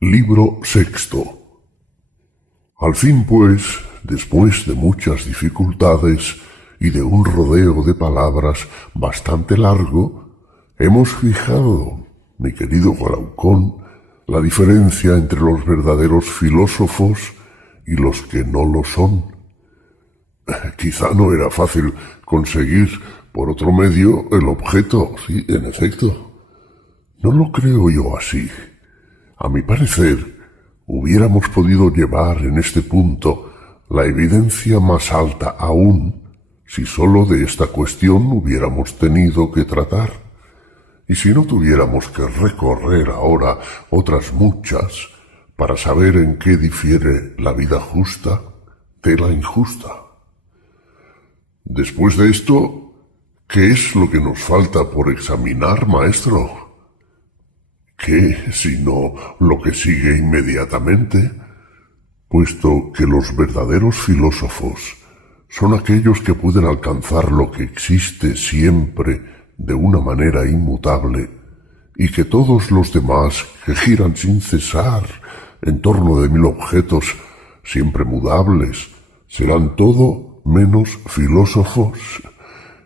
Libro sexto. Al fin, pues, después de muchas dificultades y de un rodeo de palabras bastante largo, hemos fijado, mi querido Glaucón, la diferencia entre los verdaderos filósofos y los que no lo son. Quizá no era fácil conseguir por otro medio el objeto, sí, en efecto. No lo creo yo así. A mi parecer, hubiéramos podido llevar en este punto la evidencia más alta aún si sólo de esta cuestión hubiéramos tenido que tratar, y si no tuviéramos que recorrer ahora otras muchas para saber en qué difiere la vida justa de la injusta. Después de esto, ¿qué es lo que nos falta por examinar, maestro? ¿Qué, sino lo que sigue inmediatamente? Puesto que los verdaderos filósofos son aquellos que pueden alcanzar lo que existe siempre de una manera inmutable, y que todos los demás que giran sin cesar en torno de 1000 objetos siempre mudables serán todo menos filósofos.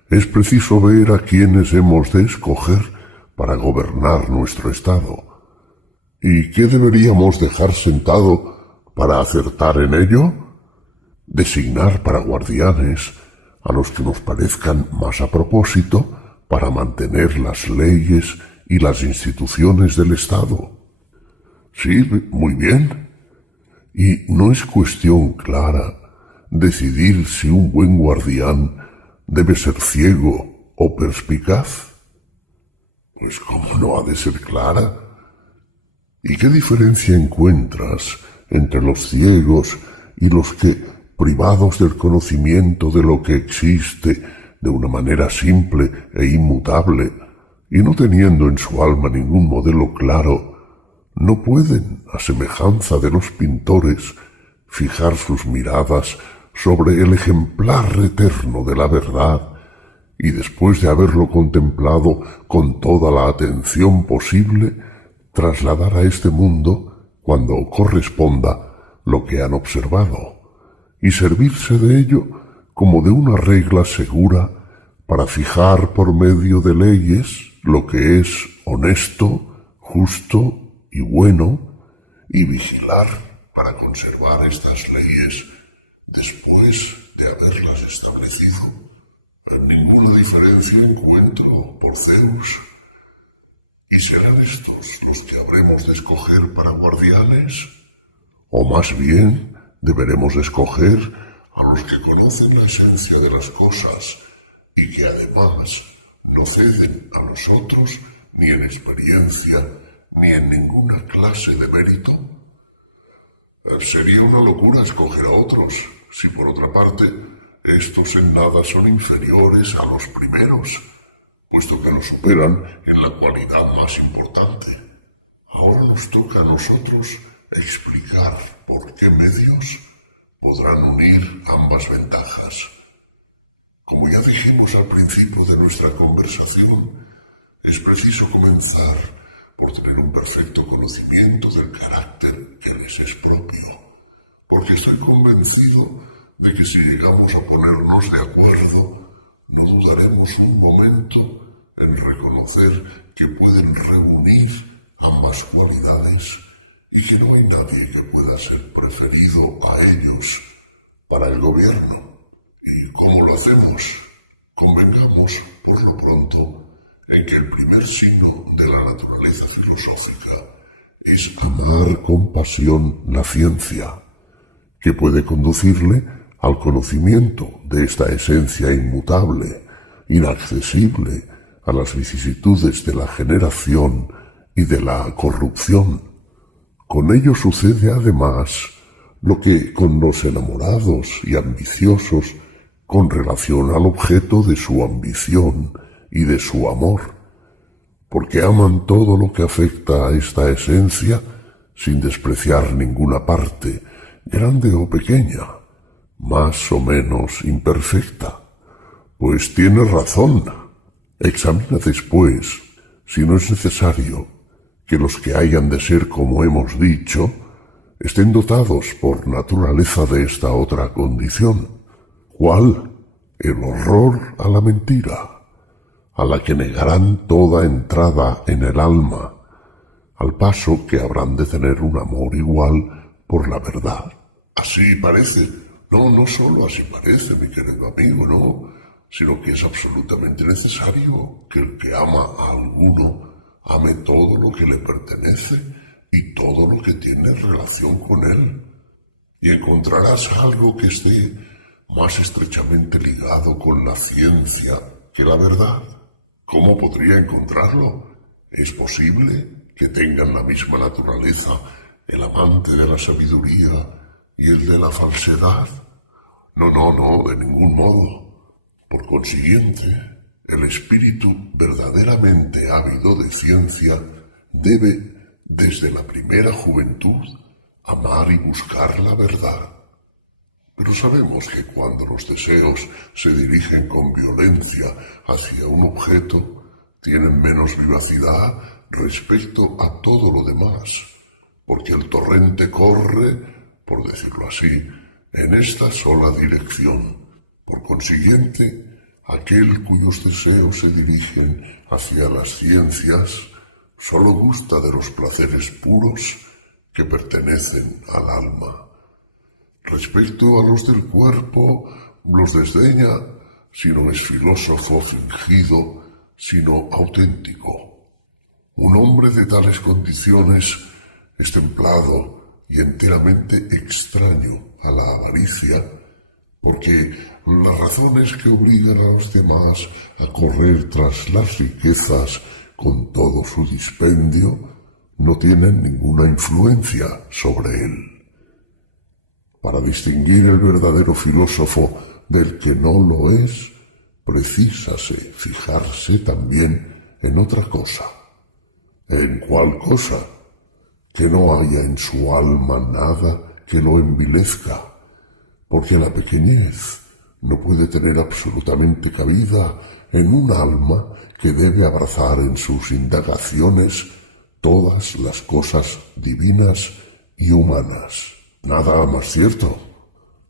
Es preciso ver a quienes hemos de escoger para gobernar nuestro estado. ¿Y qué deberíamos dejar sentado para acertar en ello? Designar para guardianes a los que nos parezcan más a propósito para mantener las leyes y las instituciones del Estado. Sí, muy bien. ¿Y no es cuestión clara decidir si un buen guardián debe ser ciego o perspicaz? Pues ¿cómo no ha de ser clara? ¿Y qué diferencia encuentras entre los ciegos y los que, privados del conocimiento de lo que existe de una manera simple e inmutable, y no teniendo en su alma ningún modelo claro, no pueden, a semejanza de los pintores, fijar sus miradas sobre el ejemplar eterno de la verdad, y después de haberlo contemplado con toda la atención posible, trasladar a este mundo, cuando corresponda, lo que han observado, y servirse de ello como de una regla segura para fijar por medio de leyes lo que es honesto, justo y bueno, y vigilar para conservar estas leyes después de haberlas establecido. Ninguna diferencia encuentro, por Zeus. ¿Y serán estos los que habremos de escoger para guardianes? ¿O más bien deberemos escoger a los que conocen la esencia de las cosas y que además no ceden a nosotros ni en experiencia ni en ninguna clase de mérito? Sería una locura escoger a otros, si por otra parte estos en nada son inferiores a los primeros, puesto que nos superan en la cualidad más importante. Ahora nos toca a nosotros explicar por qué medios podrán unir ambas ventajas. Como ya dijimos al principio de nuestra conversación, es preciso comenzar por tener un perfecto conocimiento del carácter que les es propio, porque estoy convencido de que si llegamos a ponernos de acuerdo, no dudaremos un momento en reconocer que pueden reunir ambas cualidades y que no hay nadie que pueda ser preferido a ellos para el gobierno. ¿Y cómo lo hacemos? Convengamos, por lo pronto, en que el primer signo de la naturaleza filosófica es amar con pasión la ciencia, que puede conducirle al conocimiento de esta esencia inmutable, inaccesible a las vicisitudes de la generación y de la corrupción. Con ello sucede además lo que con los enamorados y ambiciosos con relación al objeto de su ambición y de su amor, porque aman todo lo que afecta a esta esencia sin despreciar ninguna parte, grande o pequeña, más o menos imperfecta. Pues tienes razón. Examina después si no es necesario que los que hayan de ser, como hemos dicho, estén dotados por naturaleza de esta otra condición. ¿Cuál? El horror a la mentira, a la que negarán toda entrada en el alma, al paso que habrán de tener un amor igual por la verdad. Así parece. No, no solo así parece, mi querido amigo, no, sino que es absolutamente necesario que el que ama a alguno ame todo lo que le pertenece y todo lo que tiene relación con él. Y encontrarás algo que esté más estrechamente ligado con la ciencia que la verdad. ¿Cómo podría encontrarlo? ¿Es posible que tengan la misma naturaleza el amante de la sabiduría y el de la falsedad? No, no, no, de ningún modo. Por consiguiente, el espíritu verdaderamente ávido de ciencia debe, desde la primera juventud, amar y buscar la verdad. Pero sabemos que cuando los deseos se dirigen con violencia hacia un objeto, tienen menos vivacidad respecto a todo lo demás, porque el torrente corre, por decirlo así, en esta sola dirección. Por consiguiente, aquel cuyos deseos se dirigen hacia las ciencias solo gusta de los placeres puros que pertenecen al alma. Respecto a los del cuerpo, los desdeña si no es filósofo fingido, sino auténtico. Un hombre de tales condiciones es templado y enteramente extraño a la avaricia, porque las razones que obligan a los demás a correr tras las riquezas con todo su dispendio no tienen ninguna influencia sobre él. Para distinguir el verdadero filósofo del que no lo es, precísase fijarse también en otra cosa. ¿En cuál cosa? Que no haya en su alma nada que lo envilezca, porque la pequeñez no puede tener absolutamente cabida en un alma que debe abrazar en sus indagaciones todas las cosas divinas y humanas. Nada más cierto.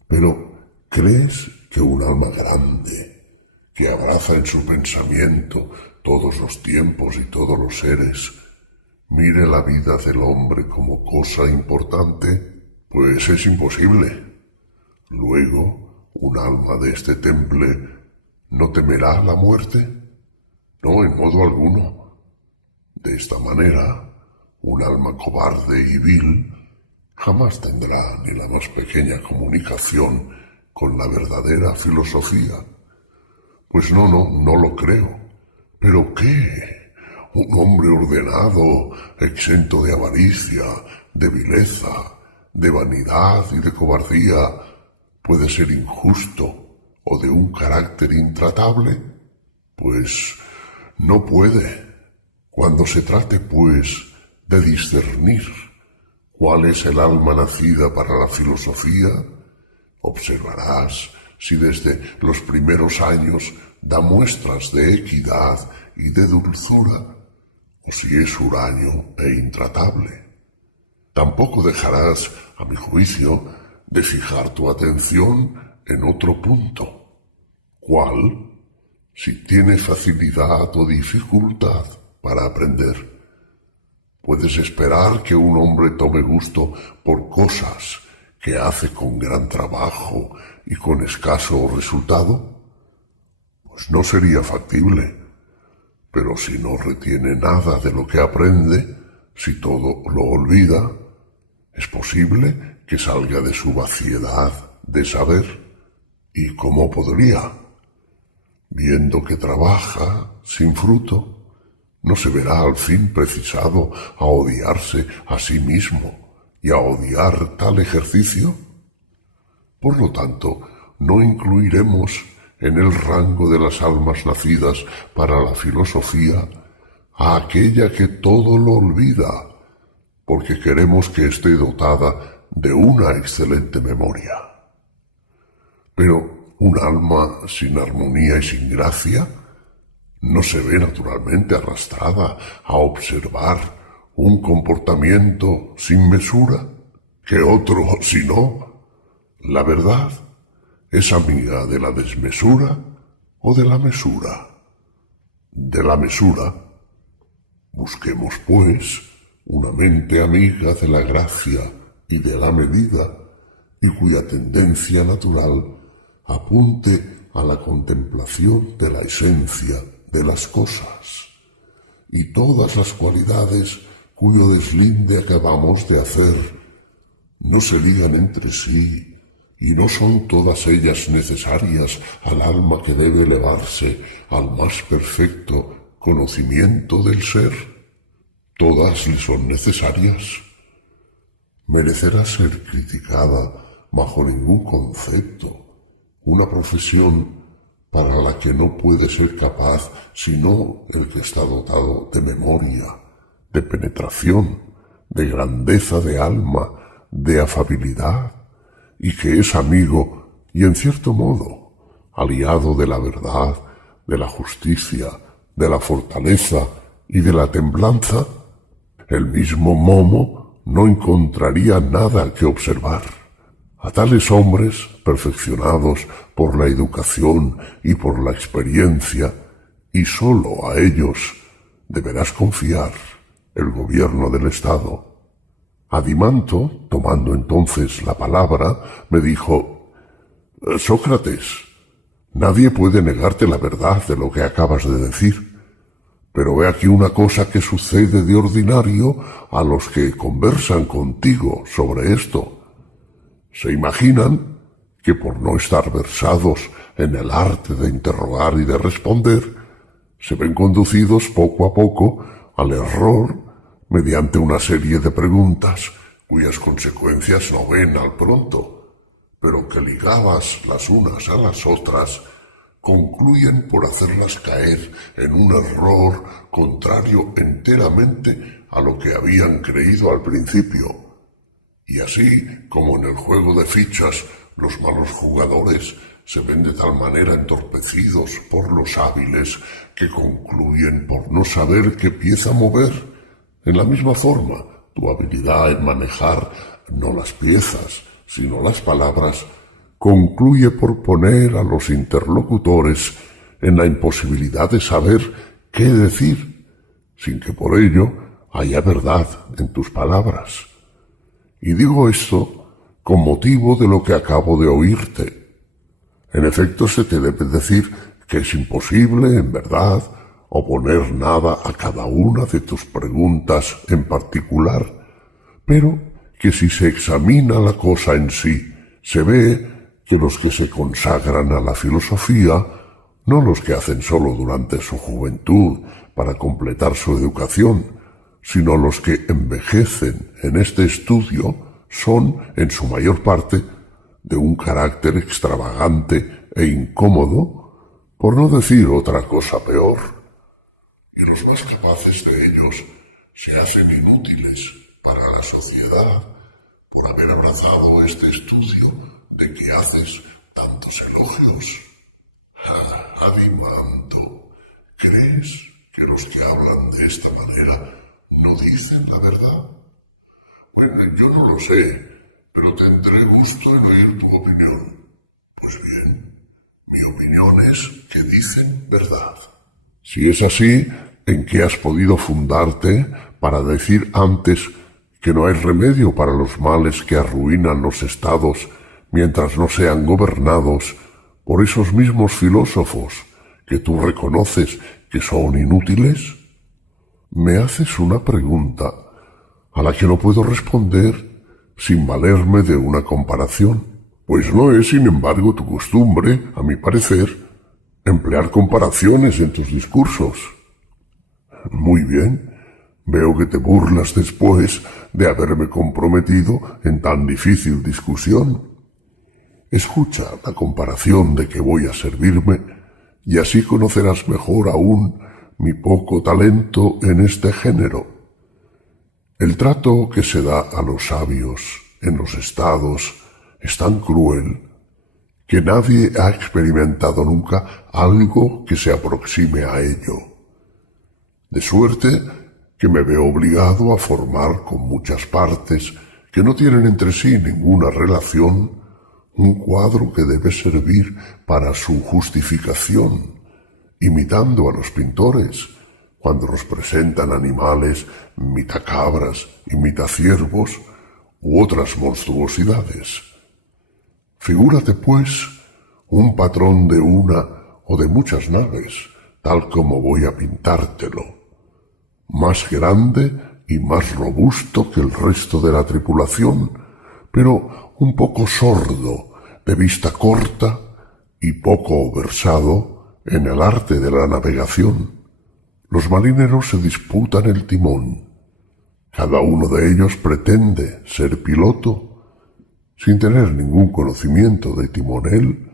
Pero, ¿crees que un alma grande, que abraza en su pensamiento todos los tiempos y todos los seres, mire la vida del hombre como cosa importante? Pues es imposible. Luego, un alma de este temple ¿no temerá la muerte? No, en modo alguno. De esta manera, un alma cobarde y vil jamás tendrá ni la más pequeña comunicación con la verdadera filosofía. Pues no lo creo. ¿Pero qué? Un hombre ordenado, exento de avaricia, de vileza, de vanidad y de cobardía, ¿puede ser injusto o de un carácter intratable? Pues no puede. Cuando se trate, pues, de discernir cuál es el alma nacida para la filosofía, observarás si desde los primeros años da muestras de equidad y de dulzura, o si es huraño e intratable. Tampoco dejarás, a mi juicio, de fijar tu atención en otro punto. ¿Cuál? Si tiene facilidad o dificultad para aprender. ¿Puedes esperar que un hombre tome gusto por cosas que hace con gran trabajo y con escaso resultado? Pues no sería factible. Pero si no retiene nada de lo que aprende, si todo lo olvida, es posible que salga de su vaciedad de saber. ¿Y cómo podría? Viendo que trabaja sin fruto, ¿no se verá al fin precisado a odiarse a sí mismo y a odiar tal ejercicio? Por lo tanto, no incluiremos en el rango de las almas nacidas para la filosofía a aquella que todo lo olvida, porque queremos que esté dotada de una excelente memoria. Pero un alma sin armonía y sin gracia no se ve naturalmente arrastrada a observar un comportamiento sin mesura que otro si no. La verdad es amiga de la desmesura o de la mesura. De la mesura. Busquemos, pues, una mente amiga de la gracia y de la medida, y cuya tendencia natural apunte a la contemplación de la esencia de las cosas, y todas las cualidades cuyo deslinde acabamos de hacer no se ligan entre sí, y no son todas ellas necesarias al alma que debe elevarse al más perfecto conocimiento del ser. Todas le son necesarias. Merecerá ser criticada bajo ningún concepto una profesión para la que no puede ser capaz sino el que está dotado de memoria, de penetración, de grandeza de alma, de afabilidad, y que es amigo y en cierto modo aliado de la verdad, de la justicia, de la fortaleza y de la templanza. El mismo Momo no encontraría nada que observar. A tales hombres, perfeccionados por la educación y por la experiencia, y sólo a ellos deberás confiar el gobierno del Estado. Adimanto, tomando entonces la palabra, me dijo: Sócrates, nadie puede negarte la verdad de lo que acabas de decir. Pero he aquí una cosa que sucede de ordinario a los que conversan contigo sobre esto. Se imaginan que por no estar versados en el arte de interrogar y de responder, se ven conducidos poco a poco al error mediante una serie de preguntas cuyas consecuencias no ven al pronto, pero que ligadas las unas a las otras, concluyen por hacerlas caer en un error contrario enteramente a lo que habían creído al principio. Y así como en el juego de fichas los malos jugadores se ven de tal manera entorpecidos por los hábiles que concluyen por no saber qué pieza mover, en la misma forma tu habilidad en manejar no las piezas, sino las palabras, concluye por poner a los interlocutores en la imposibilidad de saber qué decir, sin que por ello haya verdad en tus palabras. Y digo esto con motivo de lo que acabo de oírte. En efecto, se te debe decir que es imposible, en verdad, oponer nada a cada una de tus preguntas en particular, pero que si se examina la cosa en sí, se ve que los que se consagran a la filosofía, no los que hacen solo durante su juventud para completar su educación, sino los que envejecen en este estudio, son, en su mayor parte, de un carácter extravagante e incómodo, por no decir otra cosa peor. Y los más capaces de ellos se hacen inútiles para la sociedad por haber abrazado este estudio de que haces tantos elogios. Adimanto, ¿crees que los que hablan de esta manera no dicen la verdad? Bueno, yo no lo sé, pero tendré gusto en oír tu opinión. Pues bien, mi opinión es que dicen verdad. Si es así, ¿en qué has podido fundarte para decir antes que no hay remedio para los males que arruinan los estados mientras no sean gobernados por esos mismos filósofos que tú reconoces que son inútiles? Me haces una pregunta a la que no puedo responder sin valerme de una comparación, pues no es, sin embargo, tu costumbre, a mi parecer, emplear comparaciones en tus discursos. Muy bien, veo que te burlas después de haberme comprometido en tan difícil discusión. Escucha la comparación de que voy a servirme, y así conocerás mejor aún mi poco talento en este género. El trato que se da a los sabios en los estados es tan cruel que nadie ha experimentado nunca algo que se aproxime a ello. De suerte que me veo obligado a formar con muchas partes que no tienen entre sí ninguna relación un cuadro que debe servir para su justificación, imitando a los pintores cuando nos presentan animales mitad cabras y mitad ciervos u otras monstruosidades. Figúrate, pues, un patrón de una o de muchas naves, tal como voy a pintártelo, más grande y más robusto que el resto de la tripulación, pero un poco sordo, de vista corta y poco versado en el arte de la navegación. Los marineros se disputan el timón. Cada uno de ellos pretende ser piloto, sin tener ningún conocimiento de timonel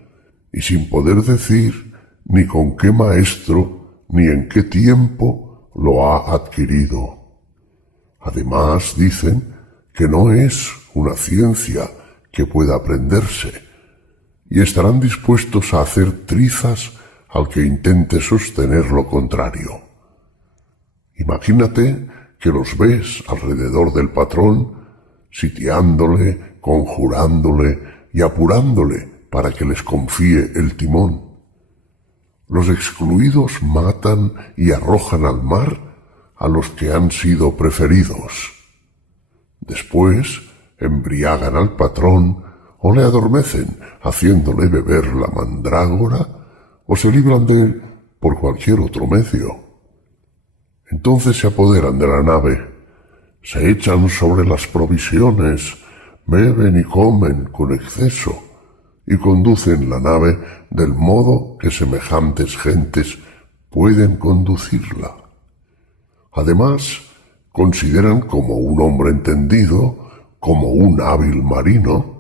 y sin poder decir ni con qué maestro ni en qué tiempo lo ha adquirido. Además, dicen que no es una ciencia que pueda aprenderse, y estarán dispuestos a hacer trizas al que intente sostener lo contrario. Imagínate que los ves alrededor del patrón, sitiándole, conjurándole y apurándole para que les confíe el timón. Los excluidos matan y arrojan al mar a los que han sido preferidos. Después embriagan al patrón o le adormecen haciéndole beber la mandrágora o se libran de él por cualquier otro medio. Entonces se apoderan de la nave, se echan sobre las provisiones, beben y comen con exceso y conducen la nave del modo que semejantes gentes pueden conducirla. Además, consideran como un hombre entendido, como un hábil marino,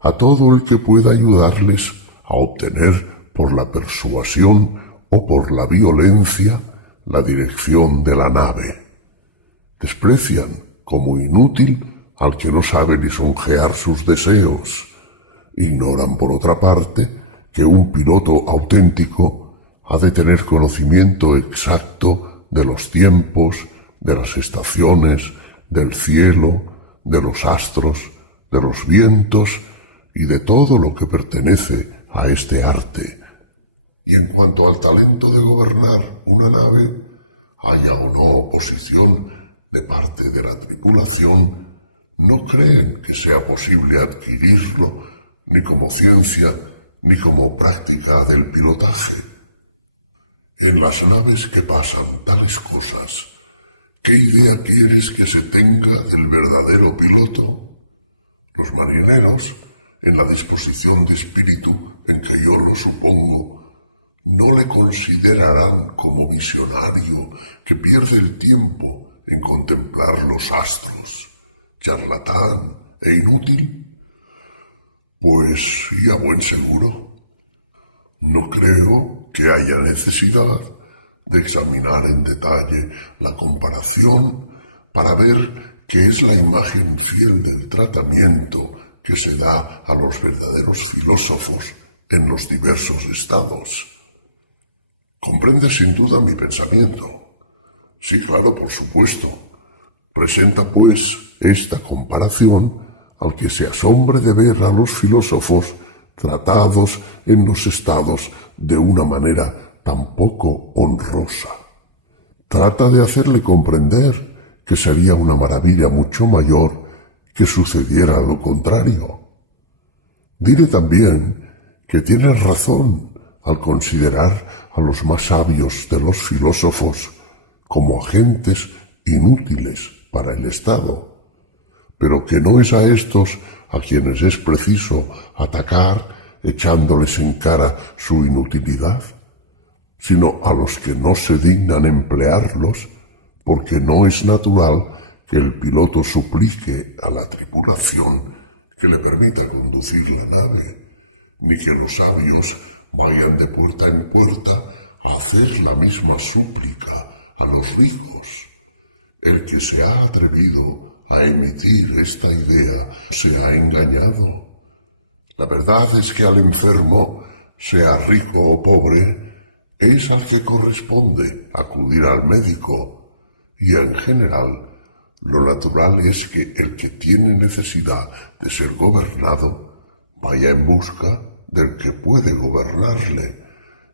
a todo el que pueda ayudarles a obtener por la persuasión o por la violencia la dirección de la nave. Desprecian como inútil al que no sabe lisonjear sus deseos. Ignoran, por otra parte, que un piloto auténtico ha de tener conocimiento exacto de los tiempos, de las estaciones, del cielo, de los astros, de los vientos y de todo lo que pertenece a este arte. Y en cuanto al talento de gobernar una nave, haya o no oposición de parte de la tripulación, no creen que sea posible adquirirlo ni como ciencia ni como práctica del pilotaje. En las naves que pasan tales cosas, ¿qué idea quieres que se tenga del verdadero piloto? Los marineros, en la disposición de espíritu en que yo lo supongo, no le considerarán como visionario que pierde el tiempo en contemplar los astros, charlatán e inútil. Pues sí, a buen seguro. No creo que haya necesidad de examinar en detalle la comparación para ver qué es la imagen fiel del tratamiento que se da a los verdaderos filósofos en los diversos estados. Comprende sin duda mi pensamiento. Sí, claro, por supuesto. Presenta, pues, esta comparación al que se asombre de ver a los filósofos tratados en los estados de una manera tan poco honrosa. Trata de hacerle comprender que sería una maravilla mucho mayor que sucediera lo contrario. Dile también que tienes razón al considerar a los más sabios de los filósofos como agentes inútiles para el Estado, pero que no es a estos a quienes es preciso atacar echándoles en cara su inutilidad, sino a los que no se dignan emplearlos, porque no es natural que el piloto suplique a la tripulación que le permita conducir la nave, ni que los sabios vayan de puerta en puerta a hacer la misma súplica a los ricos. El que se ha atrevido a emitir esta idea se ha engañado. La verdad es que al enfermo, sea rico o pobre, es al que corresponde acudir al médico, y en general lo natural es que el que tiene necesidad de ser gobernado vaya en busca del que puede gobernarle,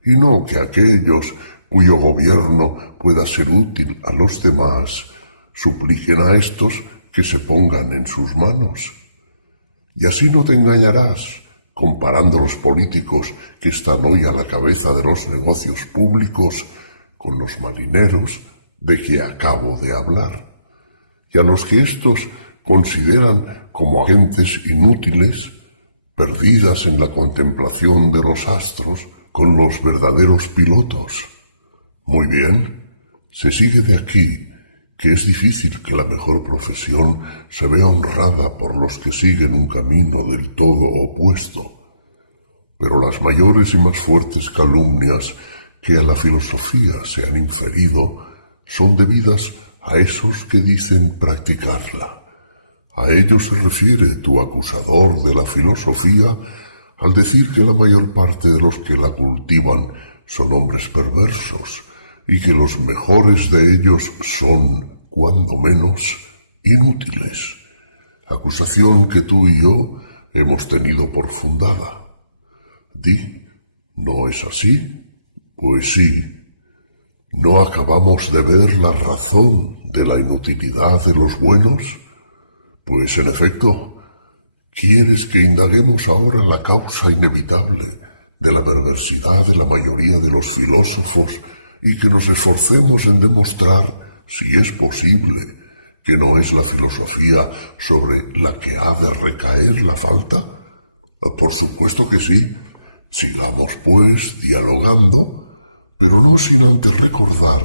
y no que aquellos cuyo gobierno pueda ser útil a los demás supliquen a estos que se pongan en sus manos. Y así no te engañarás comparando los políticos que están hoy a la cabeza de los negocios públicos con los marineros de que acabo de hablar, y a los que éstos consideran como agentes inútiles, perdidas en la contemplación de los astros con los verdaderos pilotos. Muy bien, se sigue de aquí que es difícil que la mejor profesión se vea honrada por los que siguen un camino del todo opuesto, pero las mayores y más fuertes calumnias que a la filosofía se han inferido son debidas a esos que dicen practicarla. A ellos se refiere tu acusador de la filosofía al decir que la mayor parte de los que la cultivan son hombres perversos y que los mejores de ellos son, cuando menos, inútiles. Acusación que tú y yo hemos tenido por fundada. Di, ¿no es así? Pues sí. ¿No acabamos de ver la razón de la inutilidad de los buenos? Pues en efecto, ¿quieres que indaguemos ahora la causa inevitable de la perversidad de la mayoría de los filósofos y que nos esforcemos en demostrar, si es posible, que no es la filosofía sobre la que ha de recaer la falta? Por supuesto que sí. Sigamos, pues, dialogando, pero no sin antes recordar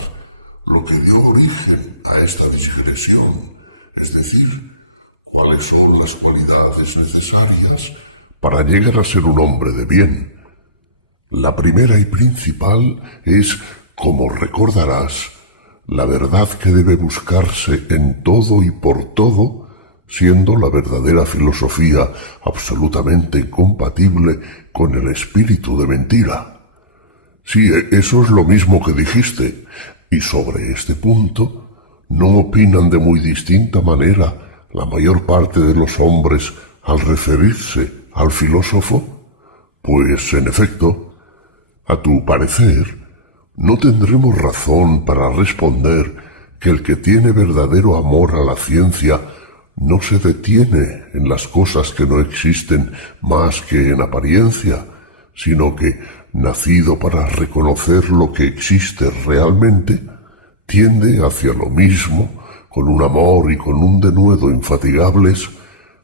lo que dio origen a esta digresión, es decir, cuáles son las cualidades necesarias para llegar a ser un hombre de bien. La primera y principal es, como recordarás, la verdad que debe buscarse en todo y por todo, siendo la verdadera filosofía absolutamente incompatible con el espíritu de mentira. Sí, eso es lo mismo que dijiste, y sobre este punto no opinan de muy distinta manera la mayor parte de los hombres al referirse al filósofo. Pues, en efecto, a tu parecer, no tendremos razón para responder que el que tiene verdadero amor a la ciencia no se detiene en las cosas que no existen más que en apariencia, sino que, nacido para reconocer lo que existe realmente, tiende hacia lo mismo, con un amor y con un denuedo infatigables,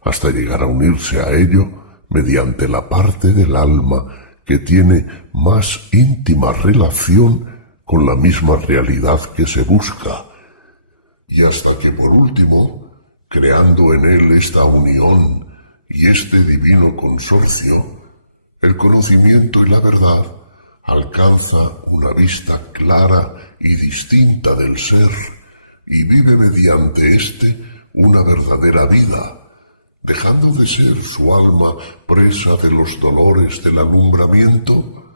hasta llegar a unirse a ello mediante la parte del alma que tiene más íntima relación con la misma realidad que se busca, y hasta que por último, creando en él esta unión y este divino consorcio, el conocimiento y la verdad alcanza una vista clara y distinta del ser y vive mediante éste una verdadera vida, dejando de ser su alma presa de los dolores del alumbramiento.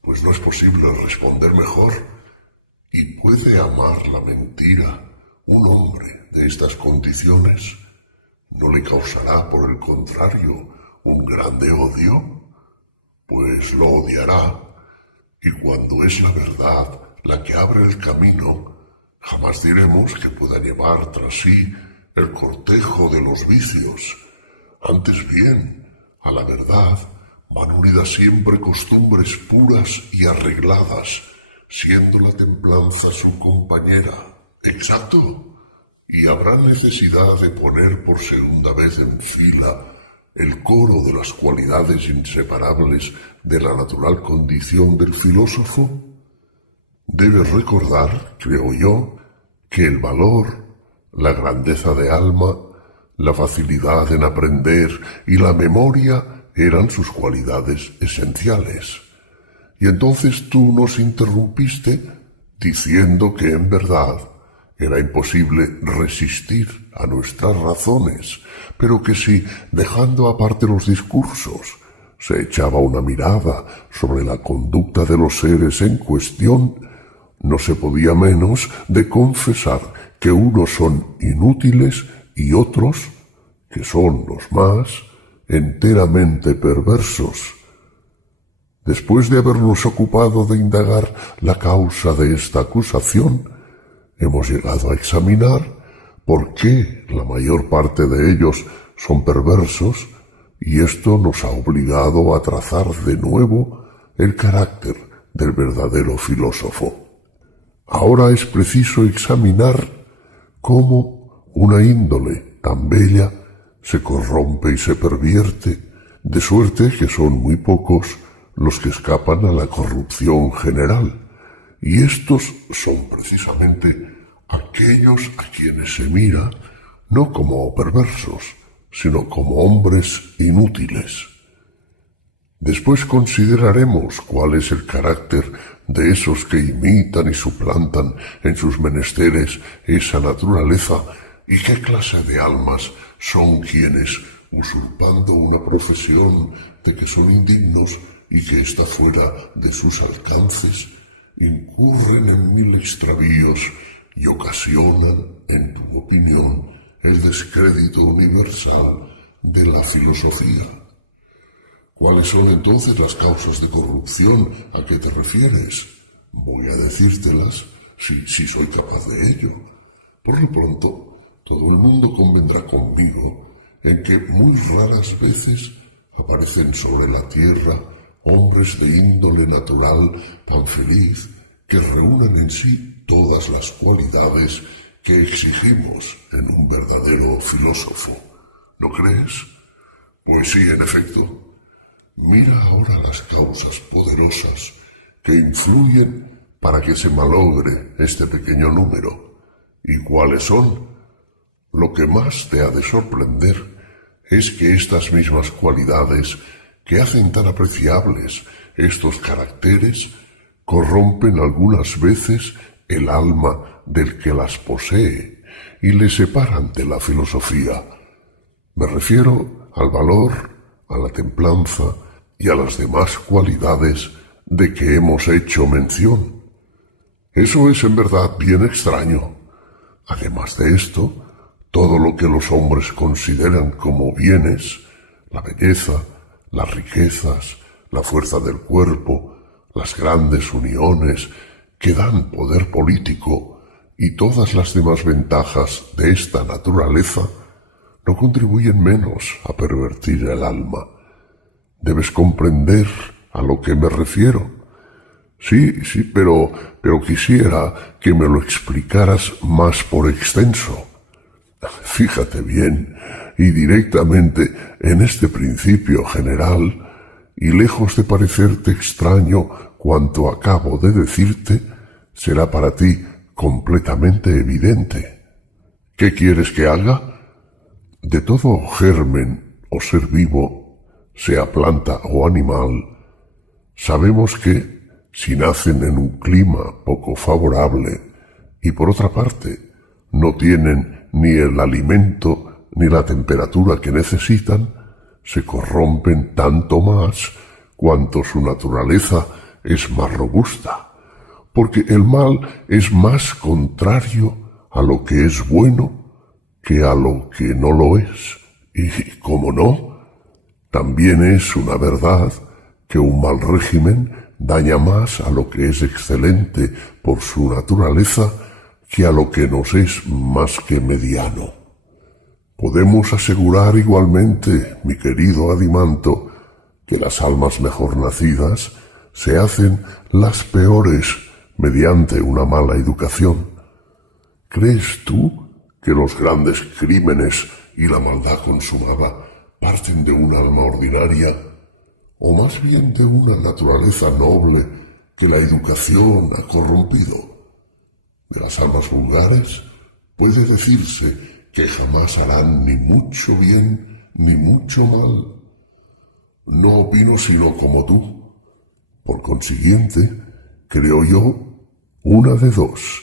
Pues no es posible responder mejor. ¿Y puede amar la mentira un hombre de estas condiciones? ¿No le causará, por el contrario, un grande odio? Pues lo odiará, y cuando es la verdad la que abre el camino, jamás diremos que pueda llevar tras sí el cortejo de los vicios. Antes bien, a la verdad van unidas siempre costumbres puras y arregladas, siendo la templanza su compañera. Exacto. Y habrá necesidad de poner por segunda vez en fila el coro de las cualidades inseparables de la natural condición del filósofo. Debes recordar, creo yo, que el valor, la grandeza de alma, la facilidad en aprender y la memoria eran sus cualidades esenciales. Y entonces tú nos interrumpiste diciendo que en verdad era imposible resistir a nuestras razones, pero que si, dejando aparte los discursos, se echaba una mirada sobre la conducta de los seres en cuestión, no se podía menos de confesar que unos son inútiles y otros, que son los más, enteramente perversos. Después de habernos ocupado de indagar la causa de esta acusación, hemos llegado a examinar por qué la mayor parte de ellos son perversos, y esto nos ha obligado a trazar de nuevo el carácter del verdadero filósofo. Ahora es preciso examinar cómo una índole tan bella se corrompe y se pervierte, de suerte que son muy pocos los que escapan a la corrupción general, y estos son precisamente aquellos a quienes se mira no como perversos, sino como hombres inútiles. Después consideraremos cuál es el carácter de esos que imitan y suplantan en sus menesteres esa naturaleza, y qué clase de almas son quienes, usurpando una profesión de que son indignos y que está fuera de sus alcances, incurren en mil extravíos y ocasionan, en tu opinión, el descrédito universal de la filosofía. ¿Cuáles son entonces las causas de corrupción a que te refieres? Voy a decírtelas si soy capaz de ello. Por lo pronto, todo el mundo convendrá conmigo en que muy raras veces aparecen sobre la tierra hombres de índole natural tan feliz que reúnan en sí todas las cualidades que exigimos en un verdadero filósofo. ¿No crees? Pues sí, en efecto. Mira ahora las causas poderosas que influyen para que se malogre este pequeño número. ¿Y cuáles son? Lo que más te ha de sorprender es que estas mismas cualidades que hacen tan apreciables estos caracteres corrompen algunas veces el alma del que las posee y le separan de la filosofía. Me refiero al valor, a la templanza y a las demás cualidades de que hemos hecho mención. Eso es en verdad bien extraño. Además de esto, todo lo que los hombres consideran como bienes, la belleza, las riquezas, la fuerza del cuerpo, las grandes uniones que dan poder político y todas las demás ventajas de esta naturaleza, no contribuyen menos a pervertir el alma. Debes comprender a lo que me refiero. Sí, pero quisiera que me lo explicaras más por extenso. Fíjate bien y directamente en este principio general, y lejos de parecerte extraño cuanto acabo de decirte, será para ti completamente evidente. ¿Qué quieres que haga? De todo germen o ser vivo, sea planta o animal, sabemos que, si nacen en un clima poco favorable y por otra parte no tienen ni el alimento ni la temperatura que necesitan, se corrompen tanto más cuanto su naturaleza es más robusta, porque el mal es más contrario a lo que es bueno que a lo que no lo es. Y, como no, también es una verdad que un mal régimen daña más a lo que es excelente por su naturaleza que a lo que nos es más que mediano. Podemos asegurar igualmente, mi querido Adimanto, que las almas mejor nacidas se hacen las peores mediante una mala educación. ¿Crees tú que los grandes crímenes y la maldad consumada parten de un alma ordinaria, o más bien de una naturaleza noble que la educación ha corrompido? De las almas vulgares puede decirse que jamás harán ni mucho bien ni mucho mal. No opino sino como tú. Por consiguiente, creo yo, una de dos: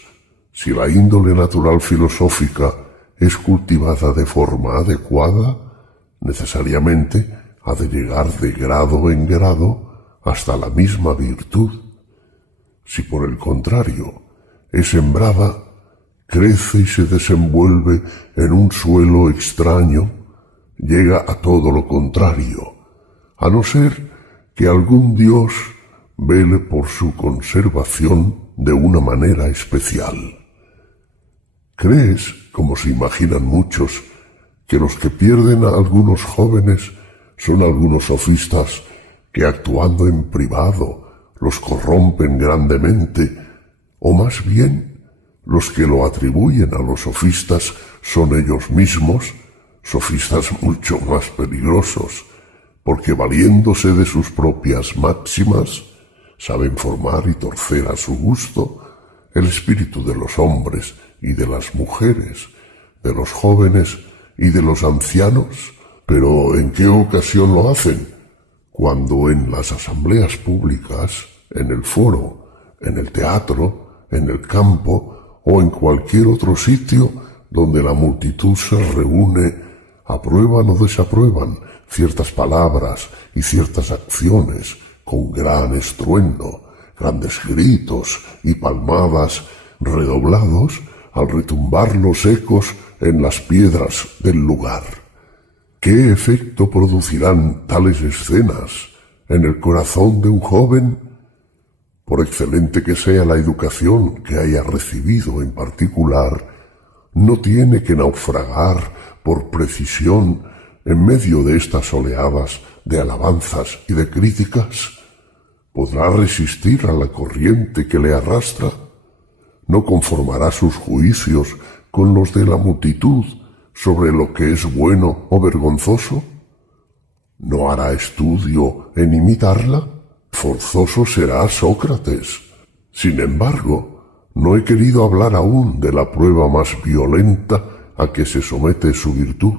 si la índole natural filosófica es cultivada de forma adecuada, necesariamente ha de llegar de grado en grado hasta la misma virtud. Si por el contrario es sembrada, crece y se desenvuelve en un suelo extraño, llega a todo lo contrario, a no ser que algún dios vele por su conservación de una manera especial. ¿Crees, como se imaginan muchos, que los que pierden a algunos jóvenes son algunos sofistas que actuando en privado los corrompen grandemente, o más bien los que lo atribuyen a los sofistas son ellos mismos, sofistas mucho más peligrosos, porque valiéndose de sus propias máximas, saben formar y torcer a su gusto el espíritu de los hombres y de las mujeres, de los jóvenes y de los ancianos? ¿Pero en qué ocasión lo hacen? Cuando en las asambleas públicas, en el foro, en el teatro, en el campo o en cualquier otro sitio donde la multitud se reúne, aprueban o desaprueban ciertas palabras y ciertas acciones con gran estruendo, grandes gritos y palmadas redoblados al retumbar los ecos en las piedras del lugar. ¿Qué efecto producirán tales escenas en el corazón de un joven? Por excelente que sea la educación que haya recibido en particular, no tiene que naufragar por precisión en medio de estas oleadas de alabanzas y de críticas. ¿Podrá resistir a la corriente que le arrastra? ¿No conformará sus juicios con los de la multitud sobre lo que es bueno o vergonzoso? ¿No hará estudio en imitarla? Forzoso será Sócrates. Sin embargo, no he querido hablar aún de la prueba más violenta a que se somete su virtud.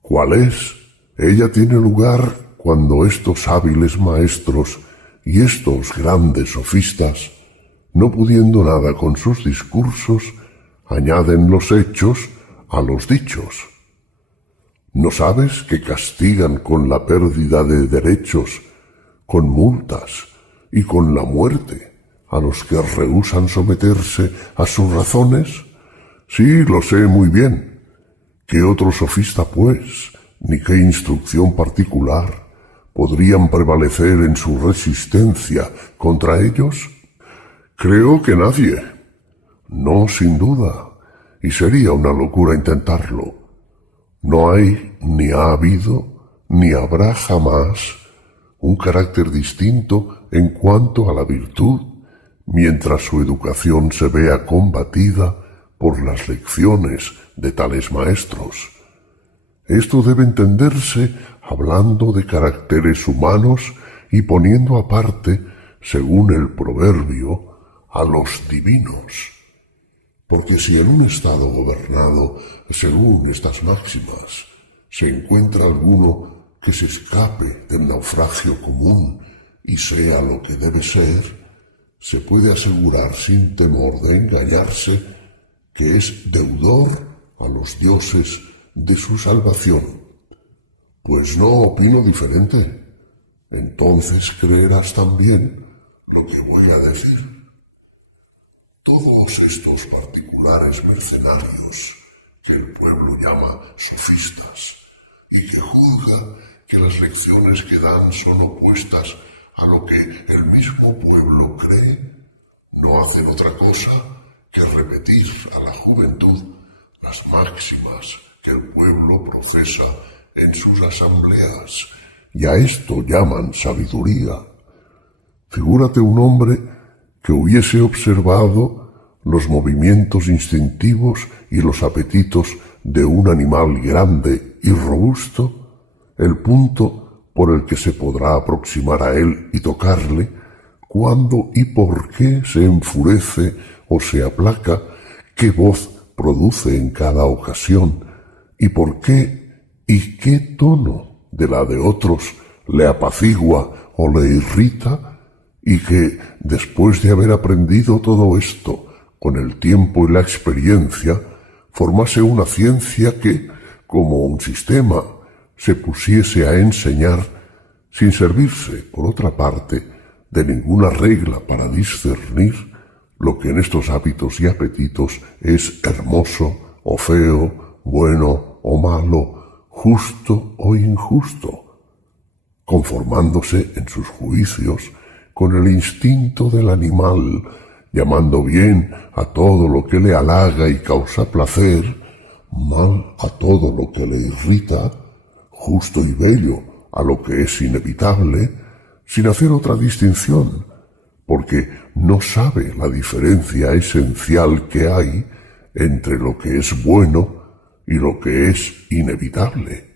¿Cuál es? Ella tiene lugar cuando estos hábiles maestros y estos grandes sofistas, no pudiendo nada con sus discursos, añaden los hechos a los dichos. ¿No sabes que castigan con la pérdida de derechos, con multas y con la muerte a los que rehúsan someterse a sus razones? Sí, lo sé muy bien. ¿Qué otro sofista, pues, ni qué instrucción particular podrían prevalecer en su resistencia contra ellos? Creo que nadie. No, sin duda, y sería una locura intentarlo. No hay, ni ha habido, ni habrá jamás un carácter distinto en cuanto a la virtud, mientras su educación se vea combatida por las lecciones de tales maestros. Esto debe entenderse hablando de caracteres humanos y poniendo aparte, según el proverbio, a los divinos. Porque si en un estado gobernado según estas máximas se encuentra alguno que se escape del naufragio común y sea lo que debe ser, se puede asegurar sin temor de engañarse que es deudor a los dioses de su salvación. Pues no opino diferente. Entonces creerás también lo que voy a decir. Todos estos particulares mercenarios que el pueblo llama sofistas y que juzga que las lecciones que dan son opuestas a lo que el mismo pueblo cree, no hacen otra cosa que repetir a la juventud las máximas que el pueblo profesa en sus asambleas, y a esto llaman sabiduría. Figúrate un hombre que hubiese observado los movimientos instintivos y los apetitos de un animal grande y robusto, el punto por el que se podrá aproximar a él y tocarle, cuándo y por qué se enfurece o se aplaca, qué voz produce en cada ocasión, y por qué y qué tono de la de otros le apacigua o le irrita, y que, después de haber aprendido todo esto con el tiempo y la experiencia, formase una ciencia que, como un sistema, se pusiese a enseñar sin servirse, por otra parte, de ninguna regla para discernir lo que en estos hábitos y apetitos es hermoso o feo, bueno o malo, justo o injusto, conformándose en sus juicios con el instinto del animal, llamando bien a todo lo que le halaga y causa placer, mal a todo lo que le irrita, justo y bello a lo que es inevitable, sin hacer otra distinción, porque no sabe la diferencia esencial que hay entre lo que es bueno y lo que es inevitable,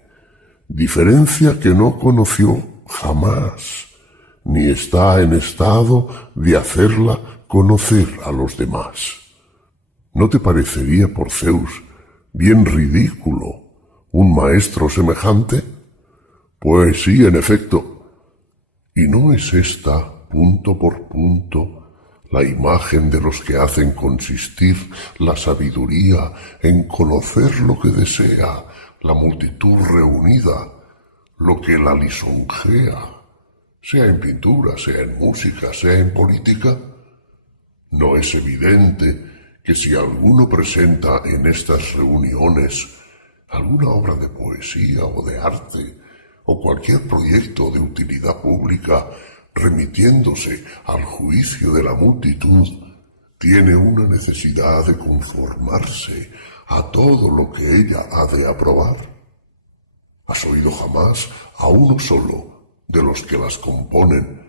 diferencia que no conoció jamás, ni está en estado de hacerla conocer a los demás. ¿No te parecería, por Zeus, bien ridículo un maestro semejante? Pues sí, en efecto. ¿Y no es esta, punto por punto, la imagen de los que hacen consistir la sabiduría en conocer lo que desea la multitud reunida, lo que la lisonjea, sea en pintura, sea en música, sea en política? ¿No es evidente que si alguno presenta en estas reuniones alguna obra de poesía o de arte, o cualquier proyecto de utilidad pública remitiéndose al juicio de la multitud, tiene una necesidad de conformarse a todo lo que ella ha de aprobar? ¿Has oído jamás a uno solo de los que las componen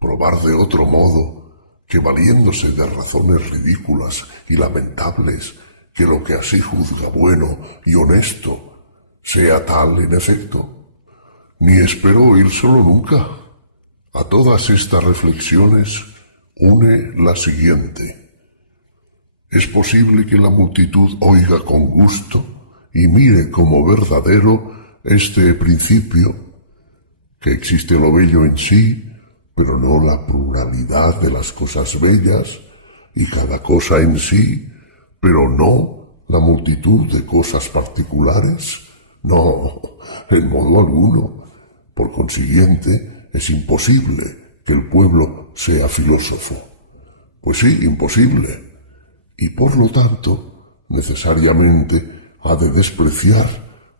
probar de otro modo que, valiéndose de razones ridículas y lamentables, que lo que así juzga bueno y honesto sea tal en efecto? Ni espero oírselo nunca. A todas estas reflexiones une la siguiente: ¿es posible que la multitud oiga con gusto y mire como verdadero este principio, que existe lo bello en sí, pero no la pluralidad de las cosas bellas, y cada cosa en sí, pero no la multitud de cosas particulares? No, en modo alguno. Por consiguiente, es imposible que el pueblo sea filósofo. Pues sí, imposible. Y por lo tanto, necesariamente ha de despreciar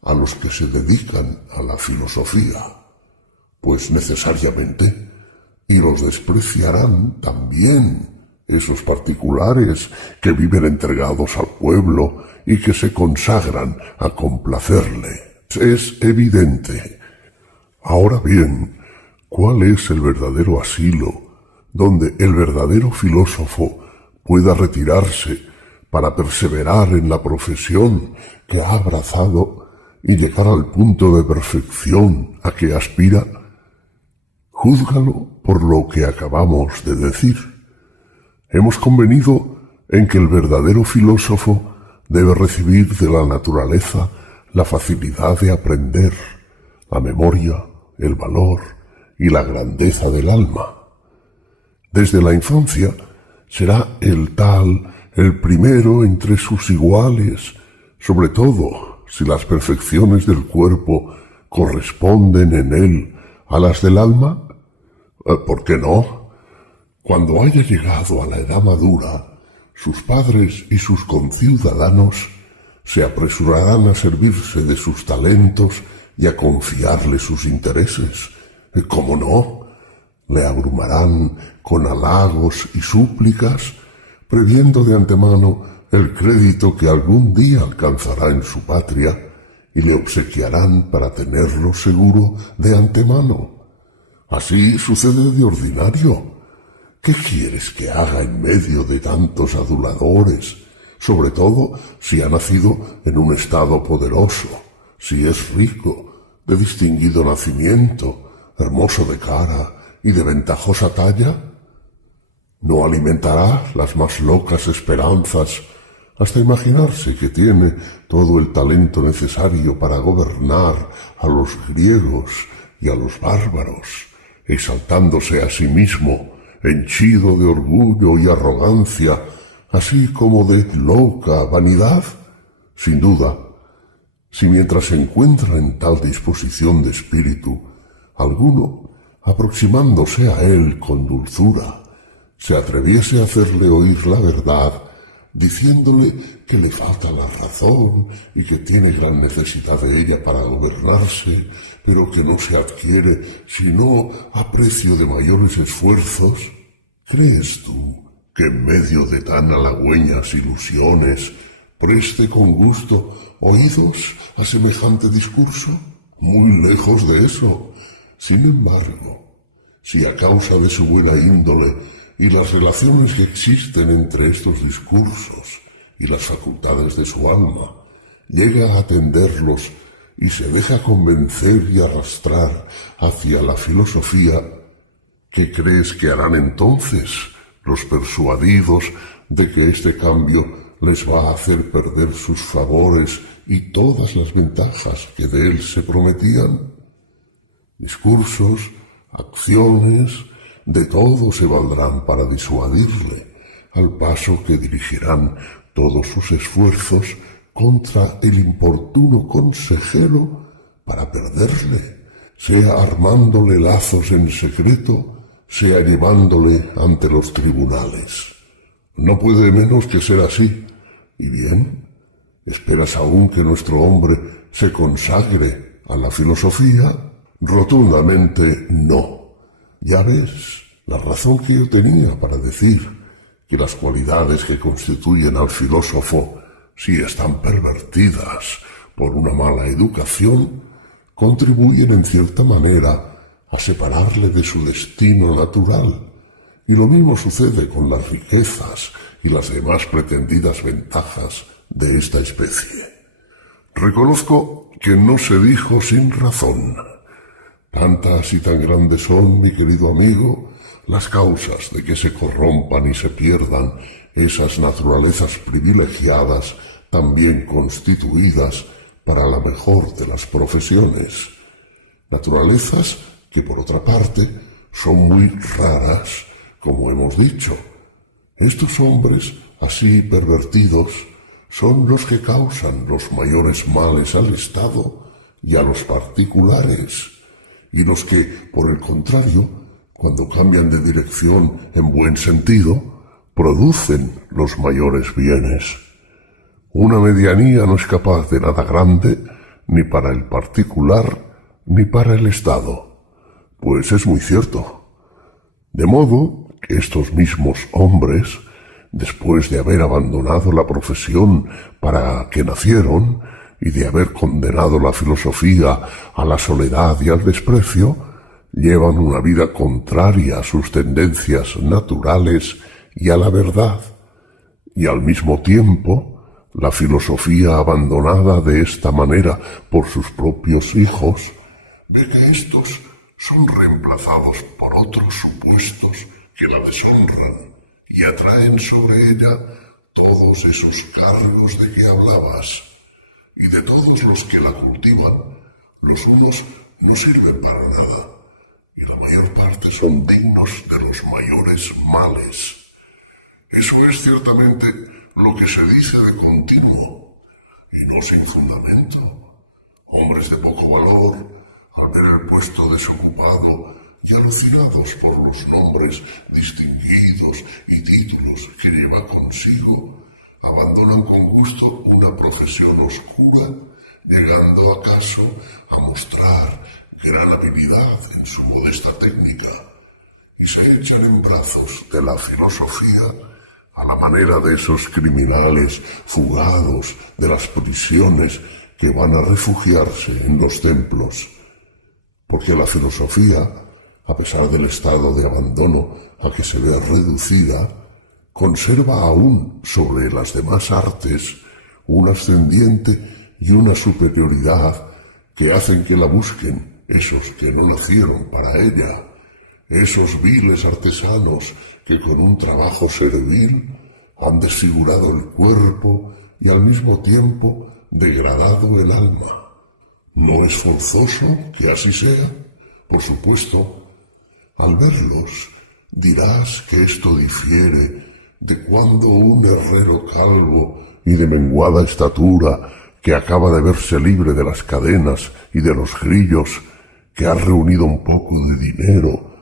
a los que se dedican a la filosofía. Pues necesariamente, y los despreciarán también esos particulares que viven entregados al pueblo y que se consagran a complacerle. Es evidente. Ahora bien, ¿cuál es el verdadero asilo donde el verdadero filósofo pueda retirarse para perseverar en la profesión que ha abrazado y llegar al punto de perfección a que aspira? Júzgalo por lo que acabamos de decir. Hemos convenido en que el verdadero filósofo debe recibir de la naturaleza la facilidad de aprender, la memoria, el valor y la grandeza del alma. Desde la infancia será el tal el primero entre sus iguales, sobre todo si las perfecciones del cuerpo corresponden en él a las del alma. ¿Por qué no? Cuando haya llegado a la edad madura, sus padres y sus conciudadanos se apresurarán a servirse de sus talentos y a confiarle sus intereses. ¿Cómo no? Le abrumarán con halagos y súplicas, previendo de antemano el crédito que algún día alcanzará en su patria, y le obsequiarán para tenerlo seguro de antemano. Así sucede de ordinario. ¿Qué quieres que haga en medio de tantos aduladores, sobre todo si ha nacido en un estado poderoso, si es rico, de distinguido nacimiento, hermoso de cara y de ventajosa talla? ¿No alimentará las más locas esperanzas hasta imaginarse que tiene todo el talento necesario para gobernar a los griegos y a los bárbaros, exaltándose a sí mismo, henchido de orgullo y arrogancia, así como de loca vanidad? Sin duda, si mientras se encuentra en tal disposición de espíritu, alguno, aproximándose a él con dulzura, se atreviese a hacerle oír la verdad, diciéndole que le falta la razón y que tiene gran necesidad de ella para gobernarse, pero que no se adquiere sino a precio de mayores esfuerzos, ¿crees tú que en medio de tan halagüeñas ilusiones preste con gusto oídos a semejante discurso? Muy lejos de eso. Sin embargo, si a causa de su buena índole y las relaciones que existen entre estos discursos y las facultades de su alma, llega a atenderlos y se deja convencer y arrastrar hacia la filosofía, ¿qué crees que harán entonces los persuadidos de que este cambio les va a hacer perder sus favores y todas las ventajas que de él se prometían? Discursos, acciones, de todo se valdrán para disuadirle, al paso que dirigirán todos sus esfuerzos contra el importuno consejero para perderle, sea armándole lazos en secreto, sea llevándole ante los tribunales. No puede menos que ser así. ¿Y bien? ¿Esperas aún que nuestro hombre se consagre a la filosofía? Rotundamente no. Ya ves, la razón que yo tenía para decir que las cualidades que constituyen al filósofo, si están pervertidas por una mala educación, contribuyen en cierta manera a separarle de su destino natural. Y lo mismo sucede con las riquezas y las demás pretendidas ventajas de esta especie. Reconozco que no se dijo sin razón. Tantas y tan grandes son, mi querido amigo, las causas de que se corrompan y se pierdan esas naturalezas privilegiadas tan bien constituidas para la mejor de las profesiones. Naturalezas que, por otra parte, son muy raras, como hemos dicho. Estos hombres, así pervertidos, son los que causan los mayores males al Estado y a los particulares, y los que, por el contrario, cuando cambian de dirección en buen sentido, producen los mayores bienes. Una medianía no es capaz de nada grande, ni para el particular, ni para el Estado. Pues es muy cierto. De modo que estos mismos hombres, después de haber abandonado la profesión para que nacieron y de haber condenado la filosofía a la soledad y al desprecio, llevan una vida contraria a sus tendencias naturales y a la verdad, y al mismo tiempo la filosofía abandonada de esta manera por sus propios hijos, ve que éstos son reemplazados por otros supuestos que la deshonran y atraen sobre ella todos esos cargos de que hablabas, y de todos los que la cultivan, los unos no sirven para nada, y la mayor parte son dignos de los mayores males. Eso es ciertamente lo que se dice de continuo, y no sin fundamento. Hombres de poco valor, al ver el puesto desocupado y alucinados por los nombres distinguidos y títulos que lleva consigo, abandonan con gusto una profesión oscura, llegando acaso a mostrar gran habilidad en su modesta técnica, y se echan en brazos de la filosofía a la manera de esos criminales fugados de las prisiones que van a refugiarse en los templos, porque la filosofía, a pesar del estado de abandono a que se ve reducida, conserva aún sobre las demás artes un ascendiente y una superioridad que hacen que la busquen esos que no nacieron para ella, esos viles artesanos que con un trabajo servil han desfigurado el cuerpo y al mismo tiempo degradado el alma. ¿No es forzoso que así sea? Por supuesto. Al verlos, dirás que esto difiere de cuando un herrero calvo y de menguada estatura, que acaba de verse libre de las cadenas y de los grillos, que ha reunido un poco de dinero,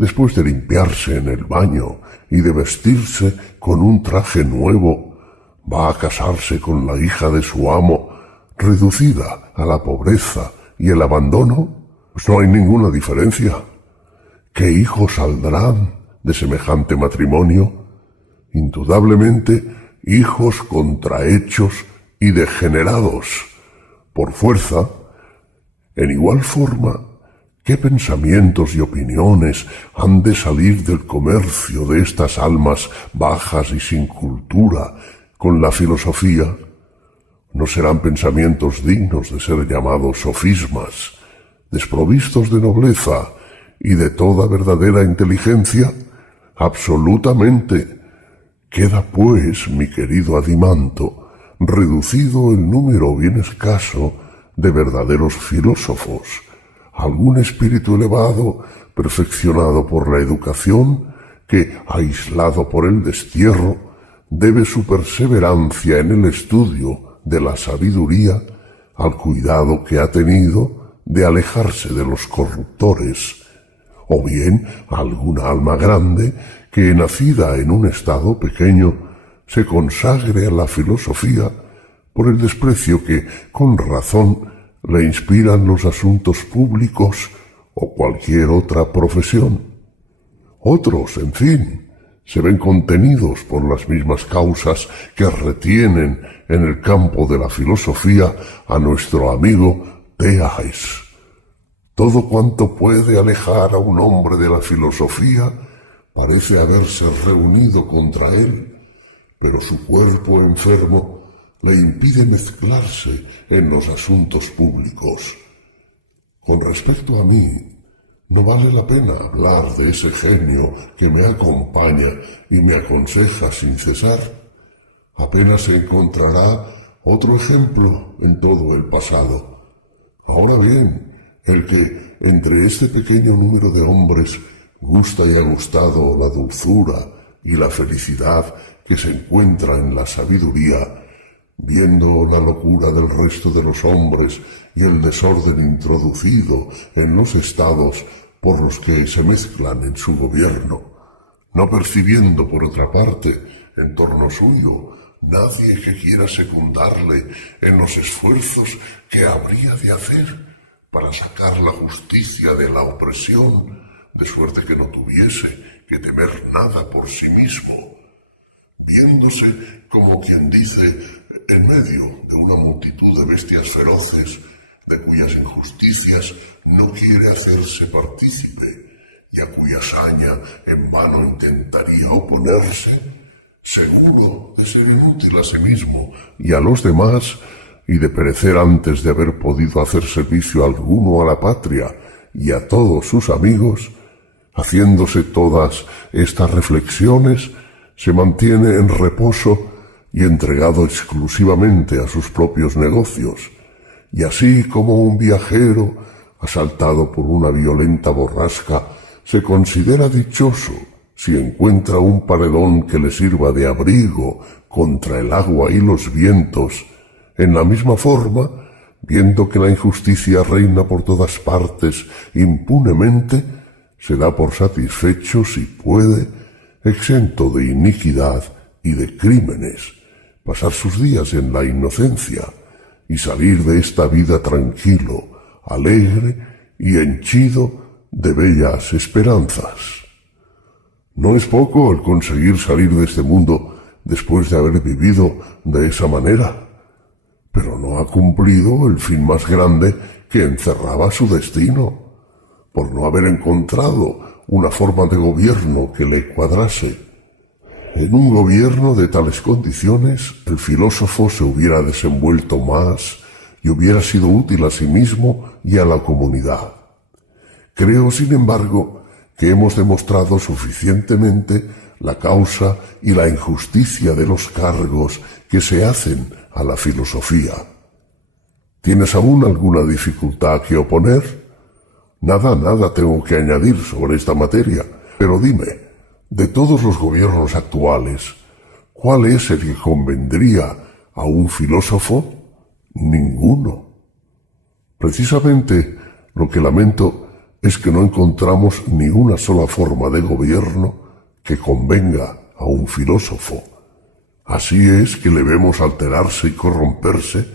después de limpiarse en el baño y de vestirse con un traje nuevo, va a casarse con la hija de su amo, reducida a la pobreza y el abandono? Pues no hay ninguna diferencia. ¿Qué hijos saldrán de semejante matrimonio? Indudablemente, hijos contrahechos y degenerados. Por fuerza, en igual forma, ¿qué pensamientos y opiniones han de salir del comercio de estas almas bajas y sin cultura con la filosofía? ¿No serán pensamientos dignos de ser llamados sofismas, desprovistos de nobleza y de toda verdadera inteligencia? Absolutamente. Queda pues, mi querido Adimanto, reducido el número bien escaso de verdaderos filósofos, algún espíritu elevado, perfeccionado por la educación, que, aislado por el destierro, debe su perseverancia en el estudio de la sabiduría al cuidado que ha tenido de alejarse de los corruptores, o bien alguna alma grande que, nacida en un estado pequeño, se consagre a la filosofía por el desprecio que, con razón, le inspiran los asuntos públicos o cualquier otra profesión. Otros, en fin, se ven contenidos por las mismas causas que retienen en el campo de la filosofía a nuestro amigo Teaes. Todo cuanto puede alejar a un hombre de la filosofía parece haberse reunido contra él, pero su cuerpo enfermo le impide mezclarse en los asuntos públicos. Con respecto a mí, no vale la pena hablar de ese genio que me acompaña y me aconseja sin cesar. Apenas se encontrará otro ejemplo en todo el pasado. Ahora bien, el que entre este pequeño número de hombres gusta y ha gustado la dulzura y la felicidad que se encuentra en la sabiduría, viendo la locura del resto de los hombres y el desorden introducido en los estados por los que se mezclan en su gobierno, no percibiendo por otra parte en torno suyo nadie que quiera secundarle en los esfuerzos que habría de hacer para sacar la justicia de la opresión, de suerte que no tuviese que temer nada por sí mismo, viéndose, como quien dice, en medio de una multitud de bestias feroces, de cuyas injusticias no quiere hacerse partícipe y a cuya saña en vano intentaría oponerse, seguro de ser inútil a sí mismo y a los demás, y de perecer antes de haber podido hacer servicio alguno a la patria y a todos sus amigos. Haciéndose todas estas reflexiones, se mantiene en reposo y entregado exclusivamente a sus propios negocios, y así como un viajero, asaltado por una violenta borrasca, se considera dichoso si encuentra un paredón que le sirva de abrigo contra el agua y los vientos, en la misma forma, viendo que la injusticia reina por todas partes impunemente, se da por satisfecho si puede, exento de iniquidad y de crímenes, pasar sus días en la inocencia y salir de esta vida tranquilo, alegre y henchido de bellas esperanzas. No es poco el conseguir salir de este mundo después de haber vivido de esa manera, pero no ha cumplido el fin más grande que encerraba su destino, por no haber encontrado una forma de gobierno que le cuadrase. En un gobierno de tales condiciones, el filósofo se hubiera desenvuelto más y hubiera sido útil a sí mismo y a la comunidad. Creo, sin embargo, que hemos demostrado suficientemente la causa y la injusticia de los cargos que se hacen a la filosofía. ¿Tienes aún alguna dificultad que oponer? Nada tengo que añadir sobre esta materia, pero dime, de todos los gobiernos actuales, ¿cuál es el que convendría a un filósofo? Ninguno. Precisamente lo que lamento es que no encontramos ni una sola forma de gobierno que convenga a un filósofo. Así es que le vemos alterarse y corromperse,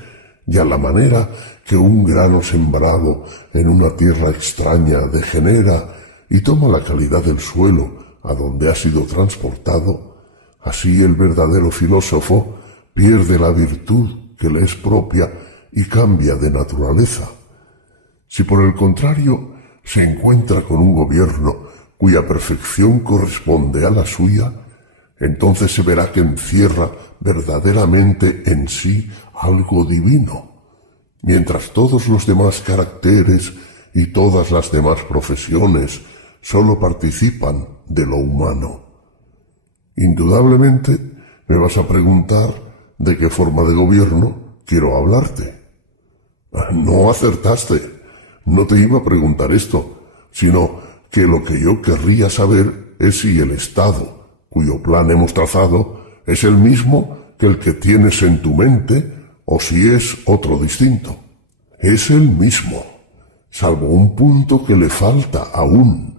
y a la manera que un grano sembrado en una tierra extraña degenera y toma la calidad del suelo a donde ha sido transportado, así el verdadero filósofo pierde la virtud que le es propia y cambia de naturaleza. Si por el contrario se encuentra con un gobierno cuya perfección corresponde a la suya, entonces se verá que encierra verdaderamente en sí algo divino, mientras todos los demás caracteres y todas las demás profesiones sólo participan de lo humano. Indudablemente me vas a preguntar de qué forma de gobierno quiero hablarte. No acertaste. No te iba a preguntar esto, sino que lo que yo querría saber es si el Estado, cuyo plan hemos trazado, es el mismo que el que tienes en tu mente o si es otro distinto. Es el mismo, salvo un punto que le falta aún.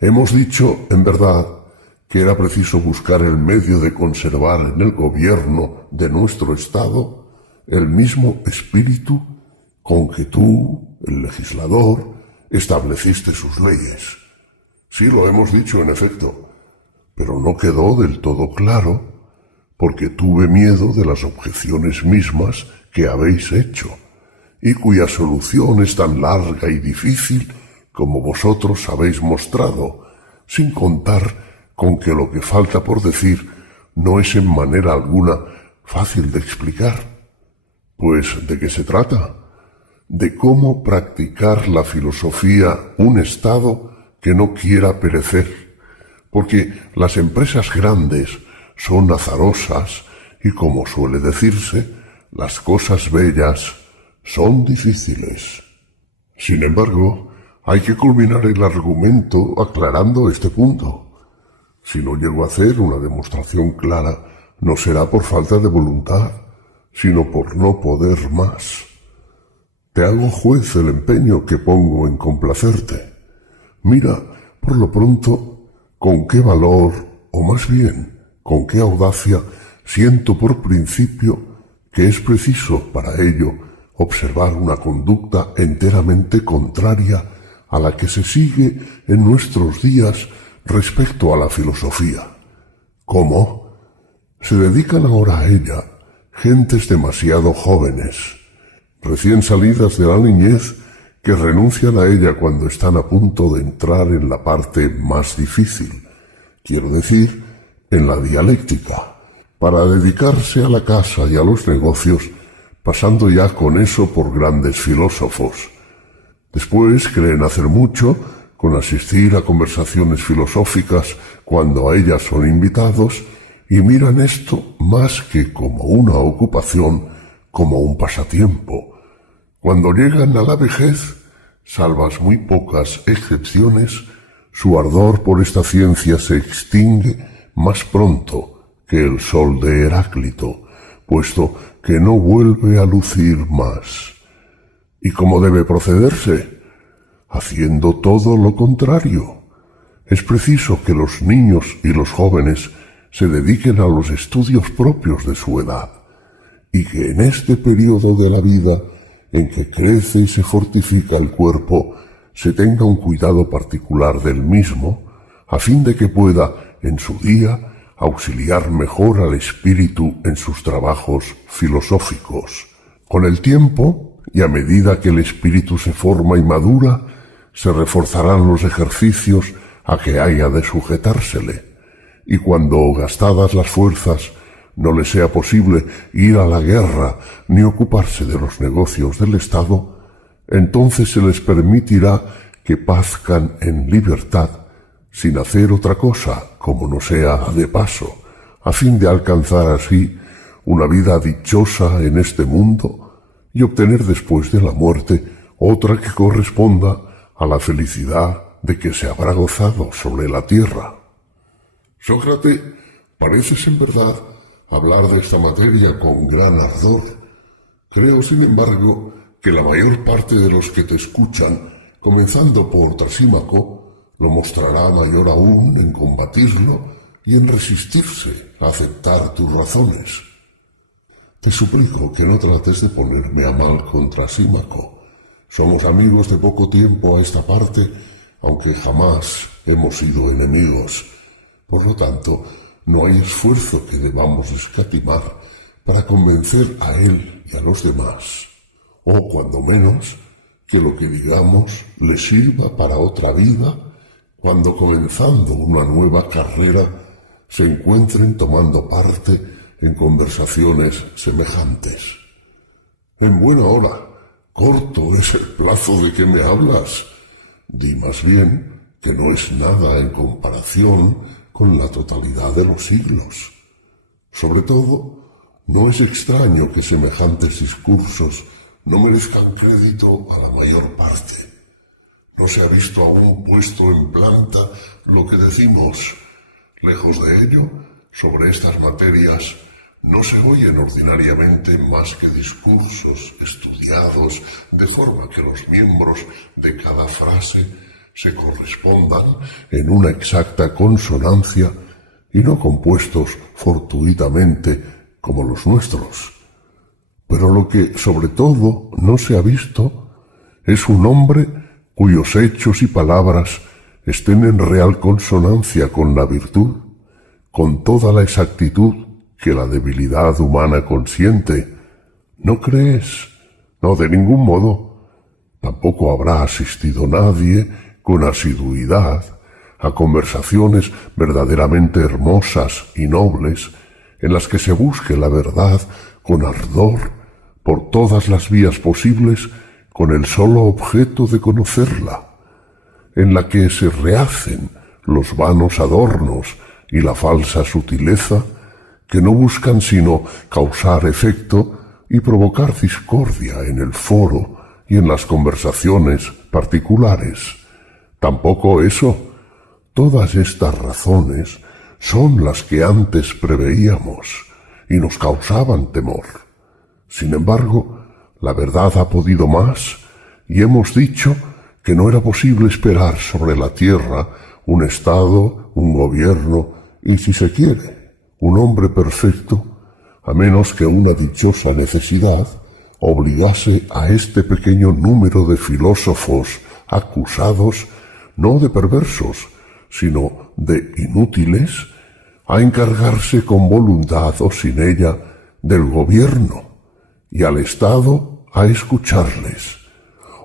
Hemos dicho, en verdad, que era preciso buscar el medio de conservar en el gobierno de nuestro Estado el mismo espíritu con que tú, el legislador, estableciste sus leyes. Sí, lo hemos dicho en efecto, pero no quedó del todo claro, porque tuve miedo de las objeciones mismas que habéis hecho, y cuya solución es tan larga y difícil como vosotros habéis mostrado, sin contar con que lo que falta por decir no es en manera alguna fácil de explicar. Pues, ¿de qué se trata? De cómo practicar la filosofía un Estado que no quiera perecer, porque las empresas grandes son azarosas y, como suele decirse, las cosas bellas son difíciles. Sin embargo, hay que culminar el argumento aclarando este punto. Si no llego a hacer una demostración clara, no será por falta de voluntad, sino por no poder más. Te hago juez el empeño que pongo en complacerte. Mira, por lo pronto, con qué valor, o más bien, con qué audacia, siento por principio que es preciso para ello observar una conducta enteramente contraria a la que se sigue en nuestros días respecto a la filosofía. ¿Cómo? Se dedican ahora a ella gentes demasiado jóvenes, recién salidas de la niñez, que renuncian a ella cuando están a punto de entrar en la parte más difícil, quiero decir, en la dialéctica, para dedicarse a la casa y a los negocios, pasando ya con eso por grandes filósofos. Después creen hacer mucho con asistir a conversaciones filosóficas cuando a ellas son invitados, y miran esto más que como una ocupación, como un pasatiempo. Cuando llegan a la vejez, salvas muy pocas excepciones, su ardor por esta ciencia se extingue más pronto que el sol de Heráclito, puesto que no vuelve a lucir más. ¿Y cómo debe procederse? Haciendo todo lo contrario. Es preciso que los niños y los jóvenes se dediquen a los estudios propios de su edad, y que en este periodo de la vida en que crece y se fortifica el cuerpo, se tenga un cuidado particular del mismo, a fin de que pueda, en su día, auxiliar mejor al espíritu en sus trabajos filosóficos. Con el tiempo, y a medida que el espíritu se forma y madura, se reforzarán los ejercicios a que haya de sujetársele, y cuando, gastadas las fuerzas, no le sea posible ir a la guerra ni ocuparse de los negocios del Estado, entonces se les permitirá que pazcan en libertad, sin hacer otra cosa, como no sea de paso, a fin de alcanzar así una vida dichosa en este mundo y obtener después de la muerte otra que corresponda a la felicidad de que se habrá gozado sobre la tierra. Sócrates, pareces en verdad hablar de esta materia con gran ardor. Creo, sin embargo, que la mayor parte de los que te escuchan comenzando por Trasímaco, lo mostrará mayor aún en combatirlo y en resistirse a aceptar tus razones. Te suplico que no trates de ponerme a mal con Trasímaco. Somos amigos de poco tiempo a esta parte, aunque jamás hemos sido enemigos. Por lo tanto, no hay esfuerzo que debamos escatimar para convencer a él y a los demás, o cuando menos, que lo que digamos le sirva para otra vida, cuando comenzando una nueva carrera se encuentren tomando parte en conversaciones semejantes. En buena hora, corto es el plazo de que me hablas. Di más bien que no es nada en comparación con la totalidad de los siglos. Sobre todo, no es extraño que semejantes discursos no merezcan crédito a la mayor parte. No se ha visto aún puesto en planta lo que decimos. Lejos de ello, sobre estas materias no se oyen ordinariamente más que discursos estudiados de forma que los miembros de cada frase se correspondan en una exacta consonancia y no compuestos fortuitamente como los nuestros. Pero lo que sobre todo no se ha visto es un hombre cuyos hechos y palabras estén en real consonancia con la virtud, con toda la exactitud que la debilidad humana consiente. ¿No crees? No, de ningún modo. Tampoco habrá asistido nadie con asiduidad a conversaciones verdaderamente hermosas y nobles, en las que se busque la verdad con ardor por todas las vías posibles con el solo objeto de conocerla, en la que se rehacen los vanos adornos y la falsa sutileza que no buscan sino causar efecto y provocar discordia en el foro y en las conversaciones particulares. Tampoco eso. Todas estas razones son las que antes preveíamos y nos causaban temor. Sin embargo, la verdad ha podido más y hemos dicho que no era posible esperar sobre la tierra un Estado, un gobierno y, si se quiere, un hombre perfecto, a menos que una dichosa necesidad obligase a este pequeño número de filósofos acusados no de perversos, sino de inútiles, a encargarse con voluntad o sin ella del gobierno y al Estado a escucharles,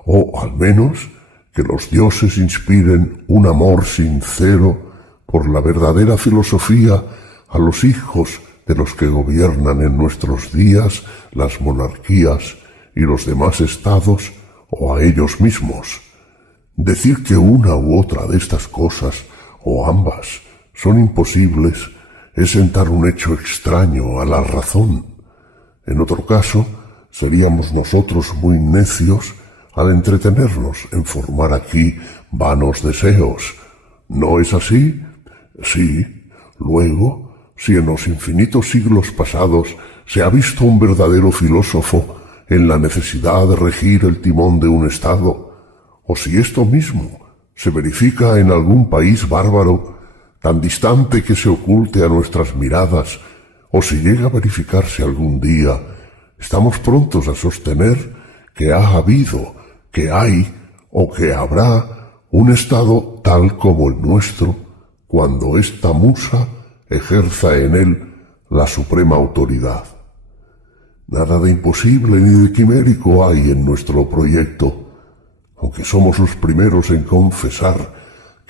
o al menos que los dioses inspiren un amor sincero por la verdadera filosofía a los hijos de los que gobiernan en nuestros días las monarquías y los demás estados, o a ellos mismos. Decir que una u otra de estas cosas, o ambas, son imposibles es sentar un hecho extraño a la razón. En otro caso, seríamos nosotros muy necios al entretenernos en formar aquí vanos deseos. ¿No es así? Sí. Luego, si en los infinitos siglos pasados se ha visto un verdadero filósofo en la necesidad de regir el timón de un Estado, o si esto mismo se verifica en algún país bárbaro, tan distante que se oculte a nuestras miradas, o si llega a verificarse algún día, estamos prontos a sostener que ha habido, que hay o que habrá un Estado tal como el nuestro, cuando esta musa ejerza en él la suprema autoridad. Nada de imposible ni de quimérico hay en nuestro proyecto, aunque somos los primeros en confesar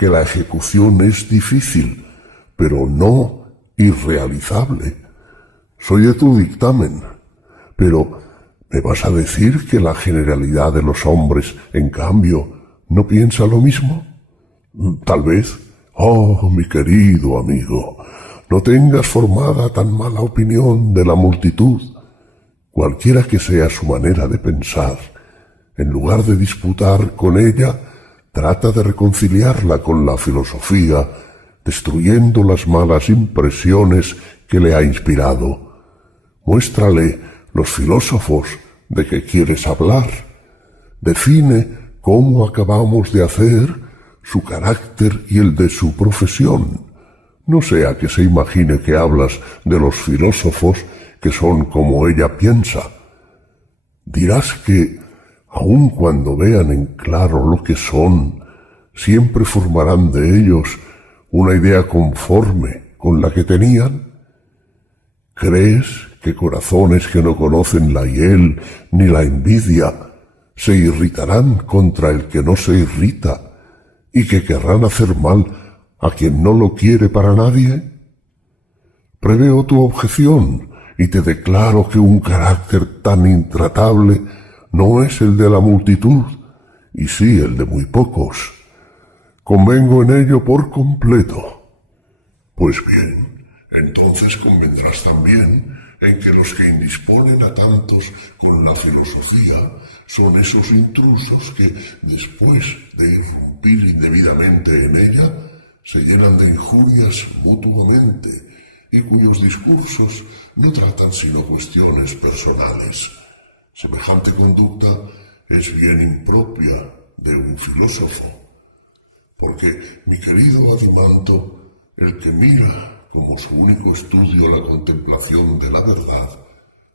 que la ejecución es difícil, pero no irrealizable. Soy de tu dictamen, pero ¿me vas a decir que la generalidad de los hombres, en cambio, no piensa lo mismo? Tal vez. Oh, mi querido amigo, no tengas formada tan mala opinión de la multitud. Cualquiera que sea su manera de pensar, en lugar de disputar con ella, trata de reconciliarla con la filosofía, destruyendo las malas impresiones que le ha inspirado. Muéstrale los filósofos de que quieres hablar. Define cómo acabamos de hacer su carácter y el de su profesión. No sea que se imagine que hablas de los filósofos que son como ella piensa. Dirás que, aun cuando vean en claro lo que son, siempre formarán de ellos una idea conforme con la que tenían. ¿Crees que corazones que no conocen la hiel ni la envidia se irritarán contra el que no se irrita y que querrán hacer mal a quien no lo quiere para nadie? Preveo tu objeción y te declaro que un carácter tan intratable no es el de la multitud, y sí el de muy pocos. Convengo en ello por completo. Pues bien, entonces convendrás también en que los que indisponen a tantos con la filosofía son esos intrusos que, después de irrumpir indebidamente en ella, se llenan de injurias mutuamente y cuyos discursos no tratan sino cuestiones personales. Semejante conducta es bien impropia de un filósofo, porque, mi querido Adimanto, el que mira como su único estudio la contemplación de la verdad,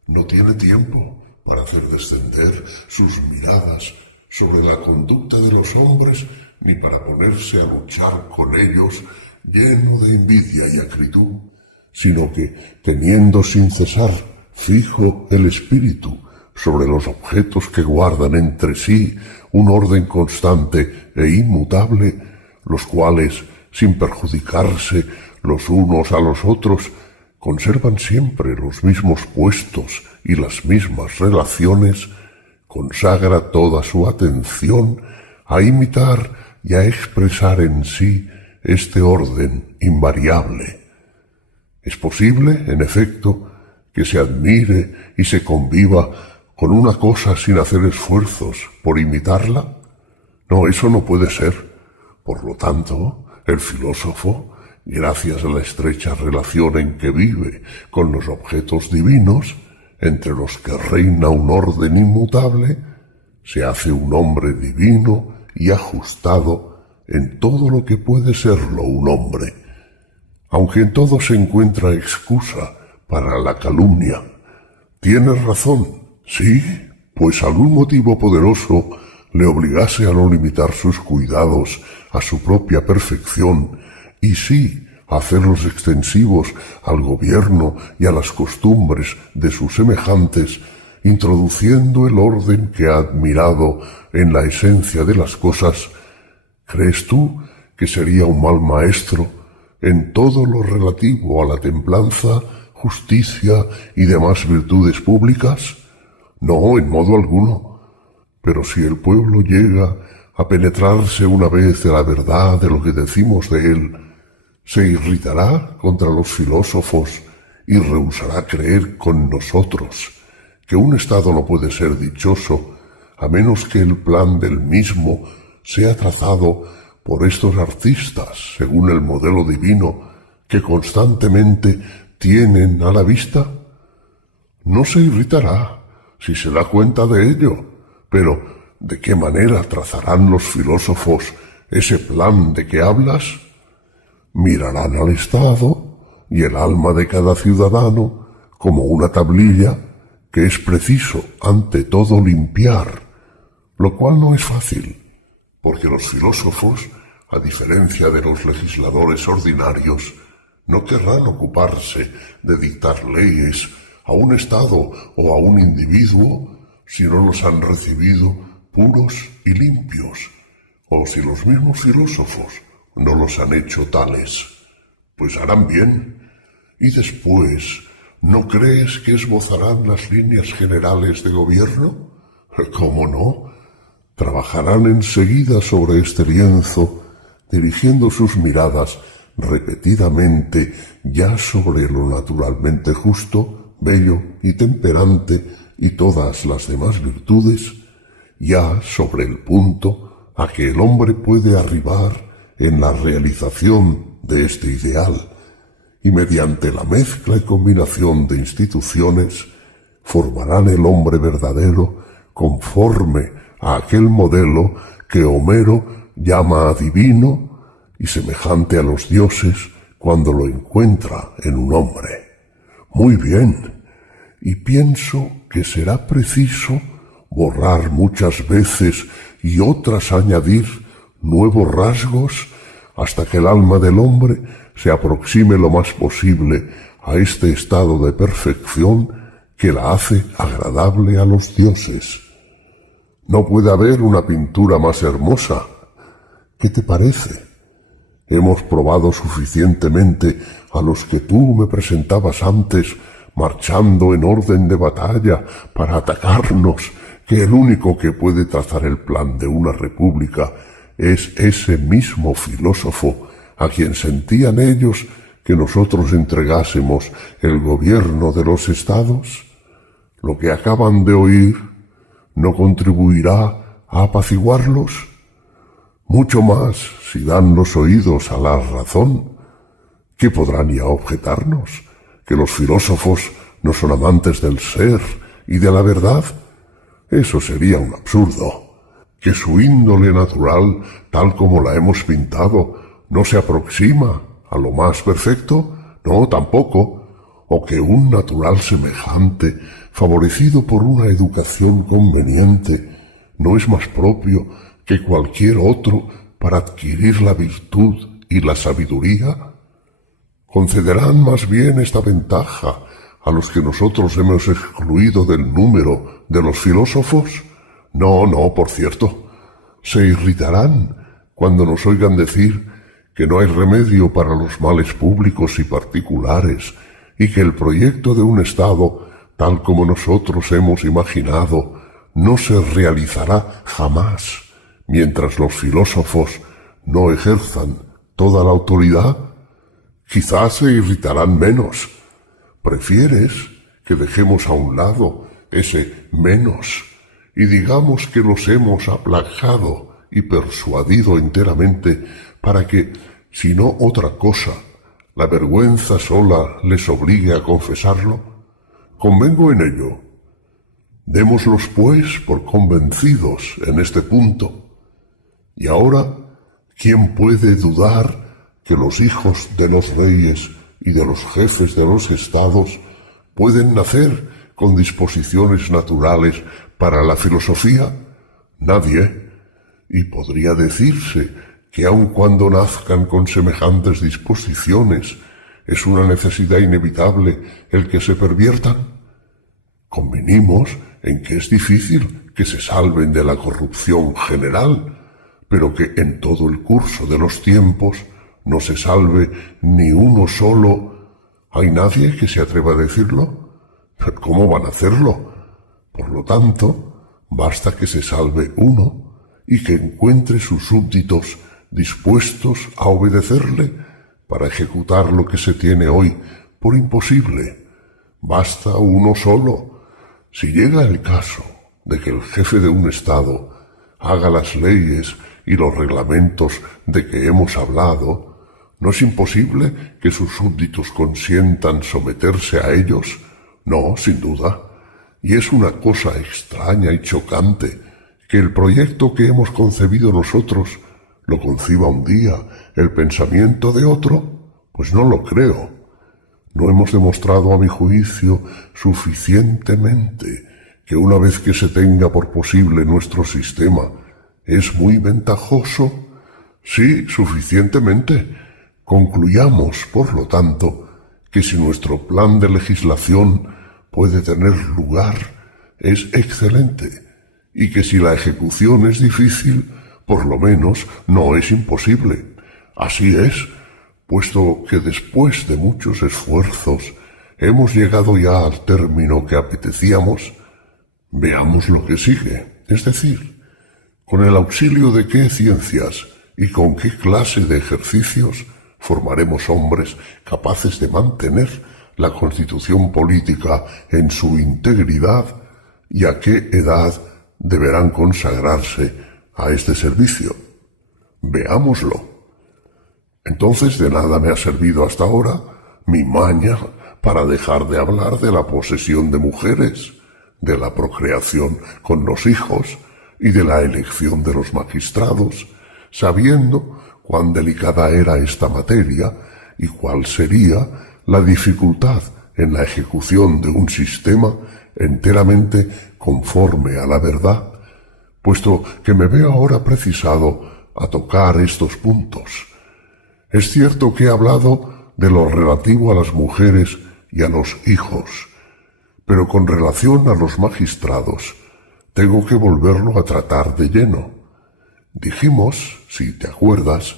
no tiene tiempo para hacer descender sus miradas sobre la conducta de los hombres, ni para ponerse a luchar con ellos lleno de envidia y acritud, sino que, teniendo sin cesar fijo el espíritu sobre los objetos que guardan entre sí un orden constante e inmutable, los cuales, sin perjudicarse los unos a los otros, conservan siempre los mismos puestos y las mismas relaciones, consagra toda su atención a imitar y a expresar en sí este orden invariable. Es posible, en efecto, que se admire y se conviva con una cosa sin hacer esfuerzos por imitarla. No, eso no puede ser. Por lo tanto, el filósofo, gracias a la estrecha relación en que vive con los objetos divinos, entre los que reina un orden inmutable, se hace un hombre divino y ajustado en todo lo que puede serlo un hombre, aunque en todo se encuentra excusa para la calumnia. Tienes razón, sí, pues algún motivo poderoso le obligase a no limitar sus cuidados a su propia perfección, y sí a hacerlos extensivos al gobierno y a las costumbres de sus semejantes, introduciendo el orden que ha admirado en la esencia de las cosas. ¿Crees tú que sería un mal maestro en todo lo relativo a la templanza, justicia y demás virtudes públicas? No, en modo alguno. Pero si el pueblo llega a penetrarse una vez de la verdad de lo que decimos de él, se irritará contra los filósofos y rehusará creer con nosotros que un Estado no puede ser dichoso a menos que el plan del mismo sea trazado por estos artistas según el modelo divino que constantemente tienen a la vista. No se irritará si se da cuenta de ello, pero ¿de qué manera trazarán los filósofos ese plan de que hablas? Mirarán al Estado y el alma de cada ciudadano como una tablilla que es preciso ante todo limpiar, lo cual no es fácil, porque los filósofos, a diferencia de los legisladores ordinarios, no querrán ocuparse de dictar leyes a un Estado o a un individuo si no los han recibido puros y limpios, o si los mismos filósofos no los han hecho tales. Pues harán bien, y después, ¿no crees que esbozarán las líneas generales de gobierno? ¿Cómo no? Trabajarán enseguida sobre este lienzo, dirigiendo sus miradas repetidamente ya sobre lo naturalmente justo, bello y temperante y todas las demás virtudes, ya sobre el punto a que el hombre puede arribar en la realización de este ideal, y mediante la mezcla y combinación de instituciones formarán el hombre verdadero conforme a aquel modelo que Homero llama adivino y semejante a los dioses cuando lo encuentra en un hombre. Muy bien, y pienso que será preciso borrar muchas veces y otras añadir nuevos rasgos hasta que el alma del hombre se aproxime lo más posible a este estado de perfección que la hace agradable a los dioses. No puede haber una pintura más hermosa. ¿Qué te parece? Hemos probado suficientemente a los que tú me presentabas antes marchando en orden de batalla para atacarnos, que el único que puede trazar el plan de una república es ese mismo filósofo a quien sentían ellos que nosotros entregásemos el gobierno de los estados. Lo que acaban de oír no contribuirá a apaciguarlos. Mucho más si dan los oídos a la razón. ¿Qué podrán ya objetarnos? ¿Que los filósofos no son amantes del ser y de la verdad? Eso sería un absurdo. ¿Que su índole natural, tal como la hemos pintado, no se aproxima a lo más perfecto? No, tampoco. ¿O que un natural semejante, favorecido por una educación conveniente, no es más propio que cualquier otro para adquirir la virtud y la sabiduría? ¿Concederán más bien esta ventaja a los que nosotros hemos excluido del número de los filósofos? No, por cierto. Se irritarán cuando nos oigan decir que no hay remedio para los males públicos y particulares y que el proyecto de un Estado, tal como nosotros hemos imaginado, no se realizará jamás mientras los filósofos no ejerzan toda la autoridad. Quizás se irritarán menos. ¿Prefieres que dejemos a un lado ese menos y digamos que los hemos aplacado y persuadido enteramente para que, si no otra cosa, la vergüenza sola les obligue a confesarlo? Convengo en ello. Démoslos, pues, por convencidos en este punto. Y ahora, ¿quién puede dudar que los hijos de los reyes y de los jefes de los estados pueden nacer con disposiciones naturales para la filosofía? Nadie. Y podría decirse que aun cuando nazcan con semejantes disposiciones, es una necesidad inevitable el que se perviertan. Convenimos en que es difícil que se salven de la corrupción general, pero que en todo el curso de los tiempos no se salve ni uno solo. ¿Hay nadie que se atreva a decirlo? ¿Cómo van a hacerlo? Por lo tanto, basta que se salve uno y que encuentre sus súbditos dispuestos a obedecerle para ejecutar lo que se tiene hoy por imposible. Basta uno solo. Si llega el caso de que el jefe de un Estado haga las leyes y los reglamentos de que hemos hablado, ¿no es imposible que sus súbditos consientan someterse a ellos? No, sin duda. Y es una cosa extraña y chocante que el proyecto que hemos concebido nosotros lo conciba un día el pensamiento de otro. Pues no lo creo. No hemos demostrado, a mi juicio, suficientemente que una vez que se tenga por posible nuestro sistema, es muy ventajoso. Sí, suficientemente. Concluyamos, por lo tanto, que si nuestro plan de legislación puede tener lugar, es excelente, y que si la ejecución es difícil, por lo menos no es imposible. Así es, puesto que después de muchos esfuerzos hemos llegado ya al término que apetecíamos, veamos lo que sigue, es decir, con el auxilio de qué ciencias y con qué clase de ejercicios formaremos hombres capaces de mantener la constitución política en su integridad y a qué edad deberán consagrarse a este servicio. Veámoslo. Entonces de nada me ha servido hasta ahora mi maña para dejar de hablar de la posesión de mujeres, de la procreación con los hijos, y de la elección de los magistrados, sabiendo cuán delicada era esta materia y cuál sería la dificultad en la ejecución de un sistema enteramente conforme a la verdad, puesto que me veo ahora precisado a tocar estos puntos. Es cierto que he hablado de lo relativo a las mujeres y a los hijos, pero con relación a los magistrados tengo que volverlo a tratar de lleno. Dijimos, si te acuerdas,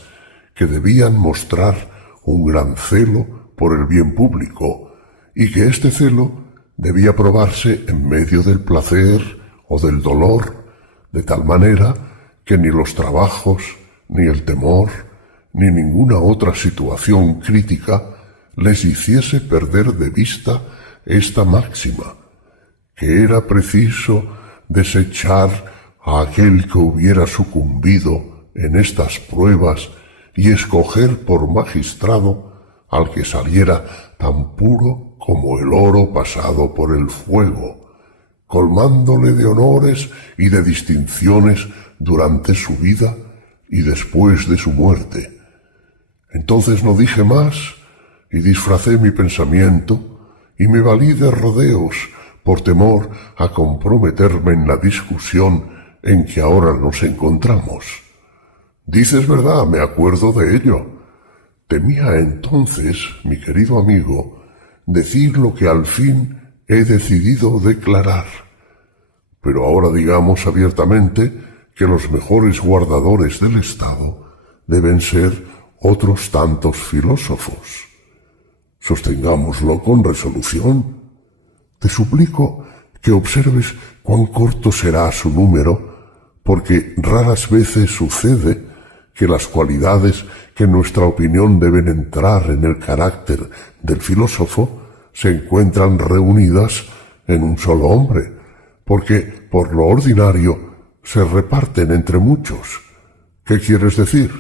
que debían mostrar un gran celo por el bien público y que este celo debía probarse en medio del placer o del dolor, de tal manera que ni los trabajos, ni el temor, ni ninguna otra situación crítica les hiciese perder de vista esta máxima, que era preciso desechar a aquel que hubiera sucumbido en estas pruebas y escoger por magistrado al que saliera tan puro como el oro pasado por el fuego, colmándole de honores y de distinciones durante su vida y después de su muerte. Entonces no dije más y disfracé mi pensamiento y me valí de rodeos por temor a comprometerme en la discusión en que ahora nos encontramos. Dices verdad, me acuerdo de ello. Temía entonces, mi querido amigo, decir lo que al fin he decidido declarar. Pero ahora digamos abiertamente que los mejores guardadores del Estado deben ser otros tantos filósofos. Sostengámoslo con resolución. Te suplico que observes cuán corto será su número, porque raras veces sucede que las cualidades que en nuestra opinión deben entrar en el carácter del filósofo se encuentran reunidas en un solo hombre, porque por lo ordinario se reparten entre muchos. ¿Qué quieres decir?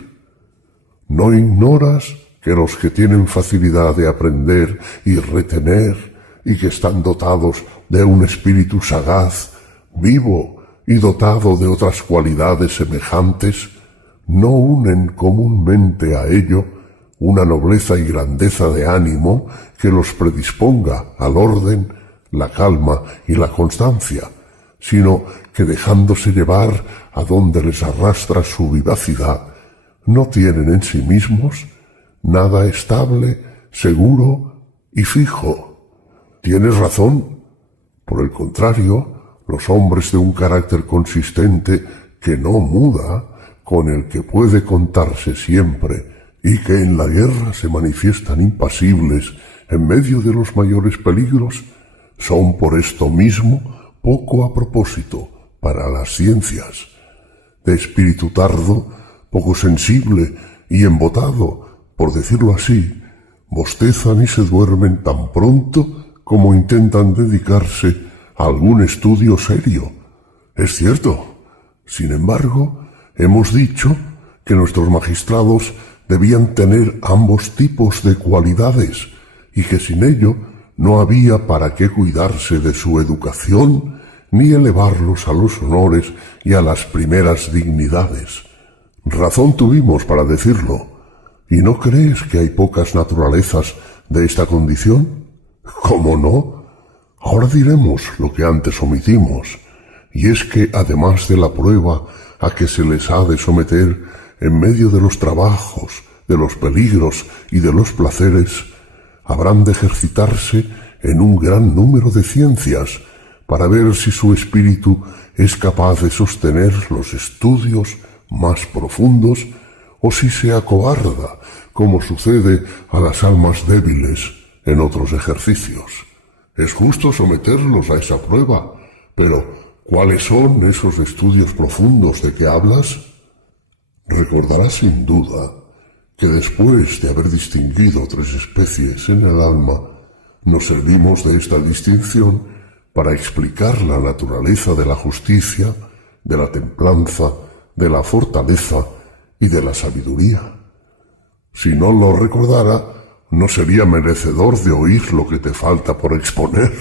¿No ignoras que los que tienen facilidad de aprender y retener y que están dotados de un espíritu sagaz, vivo y dotado de otras cualidades semejantes, no unen comúnmente a ello una nobleza y grandeza de ánimo que los predisponga al orden, la calma y la constancia, sino que dejándose llevar a donde les arrastra su vivacidad, no tienen en sí mismos nada estable, seguro y fijo? Tienes razón. Por el contrario, los hombres de un carácter consistente que no muda, con el que puede contarse siempre y que en la guerra se manifiestan impasibles en medio de los mayores peligros, son por esto mismo poco a propósito para las ciencias. De espíritu tardo, poco sensible y embotado, por decirlo así, bostezan y se duermen tan pronto como intentan dedicarse a algún estudio serio. Es cierto. Sin embargo, hemos dicho que nuestros magistrados debían tener ambos tipos de cualidades y que sin ello no había para qué cuidarse de su educación ni elevarlos a los honores y a las primeras dignidades. Razón tuvimos para decirlo. ¿Y no crees que hay pocas naturalezas de esta condición? ¿Cómo no? Ahora diremos lo que antes omitimos, y es que además de la prueba a que se les ha de someter en medio de los trabajos, de los peligros y de los placeres, habrán de ejercitarse en un gran número de ciencias para ver si su espíritu es capaz de sostener los estudios más profundos o si se acobarda, como sucede a las almas débiles en otros ejercicios. Es justo someterlos a esa prueba, pero ¿cuáles son esos estudios profundos de que hablas? Recordarás sin duda que después de haber distinguido 3 especies en el alma, nos servimos de esta distinción para explicar la naturaleza de la justicia, de la templanza, de la fortaleza y de la sabiduría. Si no lo recordara, no sería merecedor de oír lo que te falta por exponer.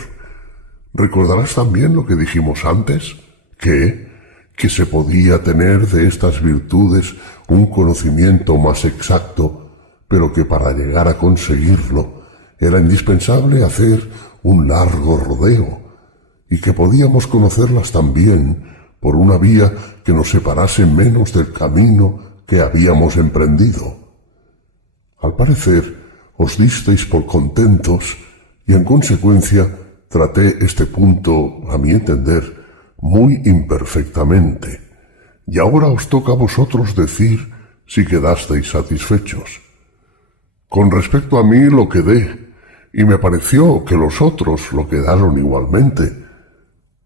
¿Recordarás también lo que dijimos antes? Que que se podía tener de estas virtudes un conocimiento más exacto, pero que para llegar a conseguirlo era indispensable hacer un largo rodeo, y que podíamos conocerlas también por una vía que nos separase menos del camino que habíamos emprendido. Al parecer, os disteis por contentos, y en consecuencia traté este punto, a mi entender, muy imperfectamente, y ahora os toca a vosotros decir si quedasteis satisfechos. Con respecto a mí lo quedé, y me pareció que los otros lo quedaron igualmente.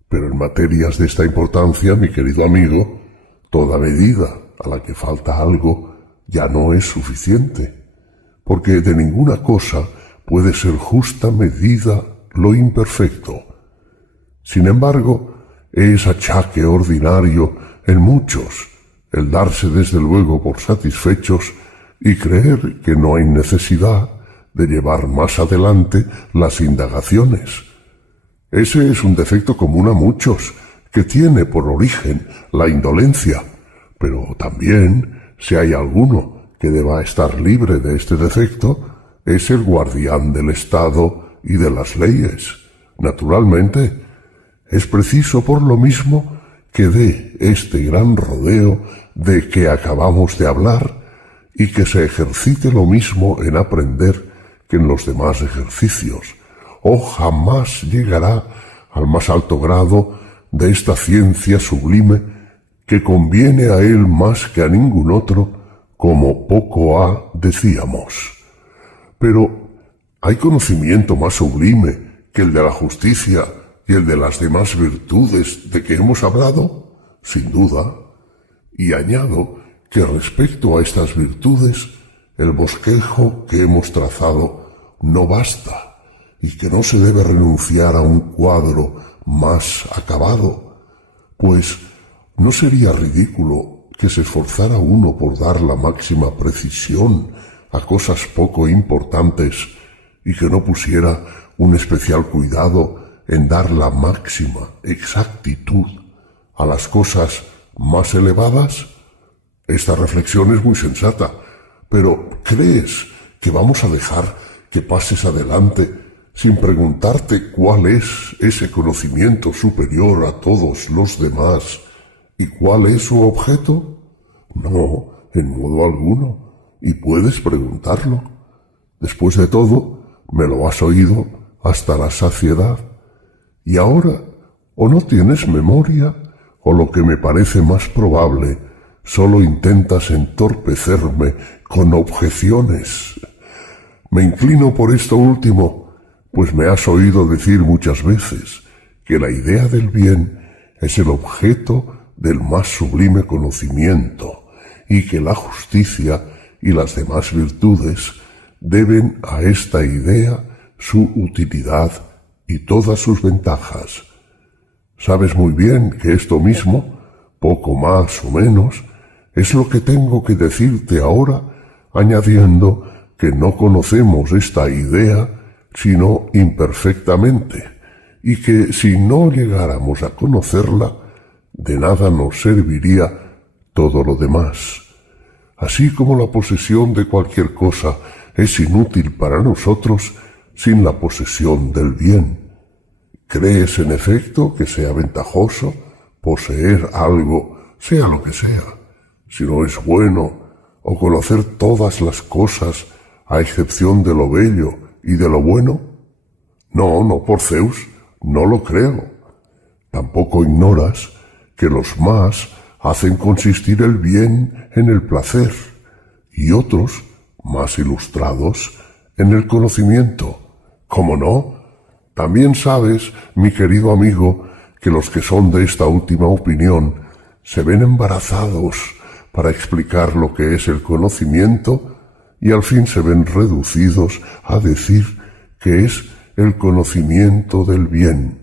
Pero en materias de esta importancia, mi querido amigo, toda medida a la que falta algo ya no es suficiente, porque de ninguna cosa puede ser justa medida lo imperfecto. Sin embargo, es achaque ordinario en muchos el darse desde luego por satisfechos y creer que no hay necesidad de llevar más adelante las indagaciones. Ese es un defecto común a muchos, que tiene por origen la indolencia, pero también, si hay alguno que deba estar libre de este defecto, es el guardián del Estado y de las leyes. Naturalmente, es preciso por lo mismo que dé este gran rodeo de que acabamos de hablar y que se ejercite lo mismo en aprender que en los demás ejercicios, o jamás llegará al más alto grado de esta ciencia sublime que conviene a él más que a ningún otro, como poco ha decíamos. Pero, ¿hay conocimiento más sublime que el de la justicia y el de las demás virtudes de que hemos hablado? Sin duda. Y añado que respecto a estas virtudes, el bosquejo que hemos trazado no basta, y que no se debe renunciar a un cuadro más acabado, pues ¿no sería ridículo que se esforzara uno por dar la máxima precisión a cosas poco importantes y que no pusiera un especial cuidado en dar la máxima exactitud a las cosas más elevadas? Esta reflexión es muy sensata, pero ¿crees que vamos a dejar que pases adelante sin preguntarte cuál es ese conocimiento superior a todos los demás y cuál es su objeto? No, en modo alguno, y puedes preguntarlo. Después de todo, me lo has oído hasta la saciedad. Y ahora, o no tienes memoria, o lo que me parece más probable, solo intentas entorpecerme con objeciones. Me inclino por esto último, pues me has oído decir muchas veces que la idea del bien es el objeto del más sublime conocimiento y que la justicia y las demás virtudes deben a esta idea su utilidad y todas sus ventajas. Sabes muy bien que esto mismo, poco más o menos, es lo que tengo que decirte ahora, añadiendo que no conocemos esta idea sino imperfectamente, y que si no llegáramos a conocerla, de nada nos serviría todo lo demás. Así como la posesión de cualquier cosa es inútil para nosotros sin la posesión del bien. ¿Crees en efecto que sea ventajoso poseer algo, sea lo que sea, si no es bueno, o conocer todas las cosas a excepción de lo bello y de lo bueno? No, por Zeus, no lo creo. Tampoco ignoras que los más hacen consistir el bien en el placer, y otros, más ilustrados, en el conocimiento. ¿Cómo no? También sabes, mi querido amigo, que los que son de esta última opinión se ven embarazados para explicar lo que es el conocimiento y al fin se ven reducidos a decir que es el conocimiento del bien.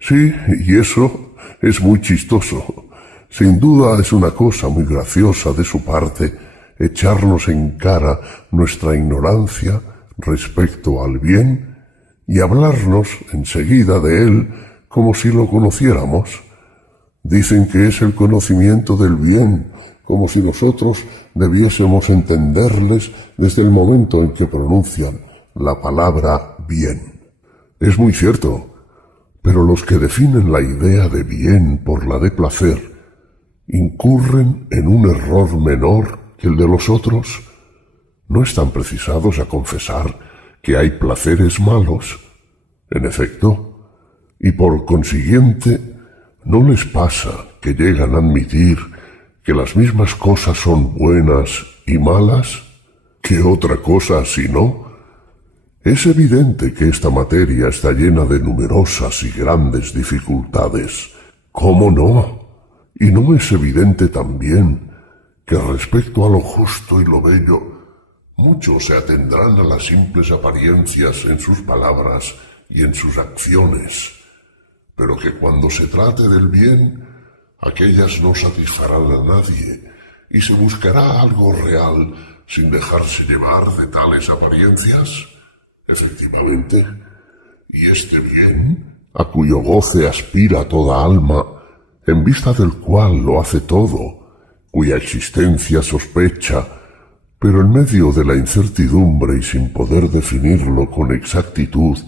Sí, y eso es muy chistoso. Sin duda es una cosa muy graciosa de su parte echarnos en cara nuestra ignorancia respecto al bien y hablarnos enseguida de él como si lo conociéramos. Dicen que es el conocimiento del bien, como si nosotros debiésemos entenderles desde el momento en que pronuncian la palabra bien. Es muy cierto, pero los que definen la idea de bien por la de placer incurren en un error menor que el de los otros. No están precisados a confesar que hay placeres malos, en efecto, y por consiguiente no les pasa que llegan a admitir que las mismas cosas son buenas y malas. ¿Qué otra cosa si no? Es evidente que esta materia está llena de numerosas y grandes dificultades. ¿Cómo no? Y no es evidente también que respecto a lo justo y lo bello, muchos se atendrán a las simples apariencias en sus palabras y en sus acciones, pero que cuando se trate del bien, aquellas no satisfarán a nadie y se buscará algo real sin dejarse llevar de tales apariencias. Efectivamente, y este bien, a cuyo goce aspira toda alma, en vista del cual lo hace todo, cuya existencia sospecha, pero en medio de la incertidumbre y sin poder definirlo con exactitud,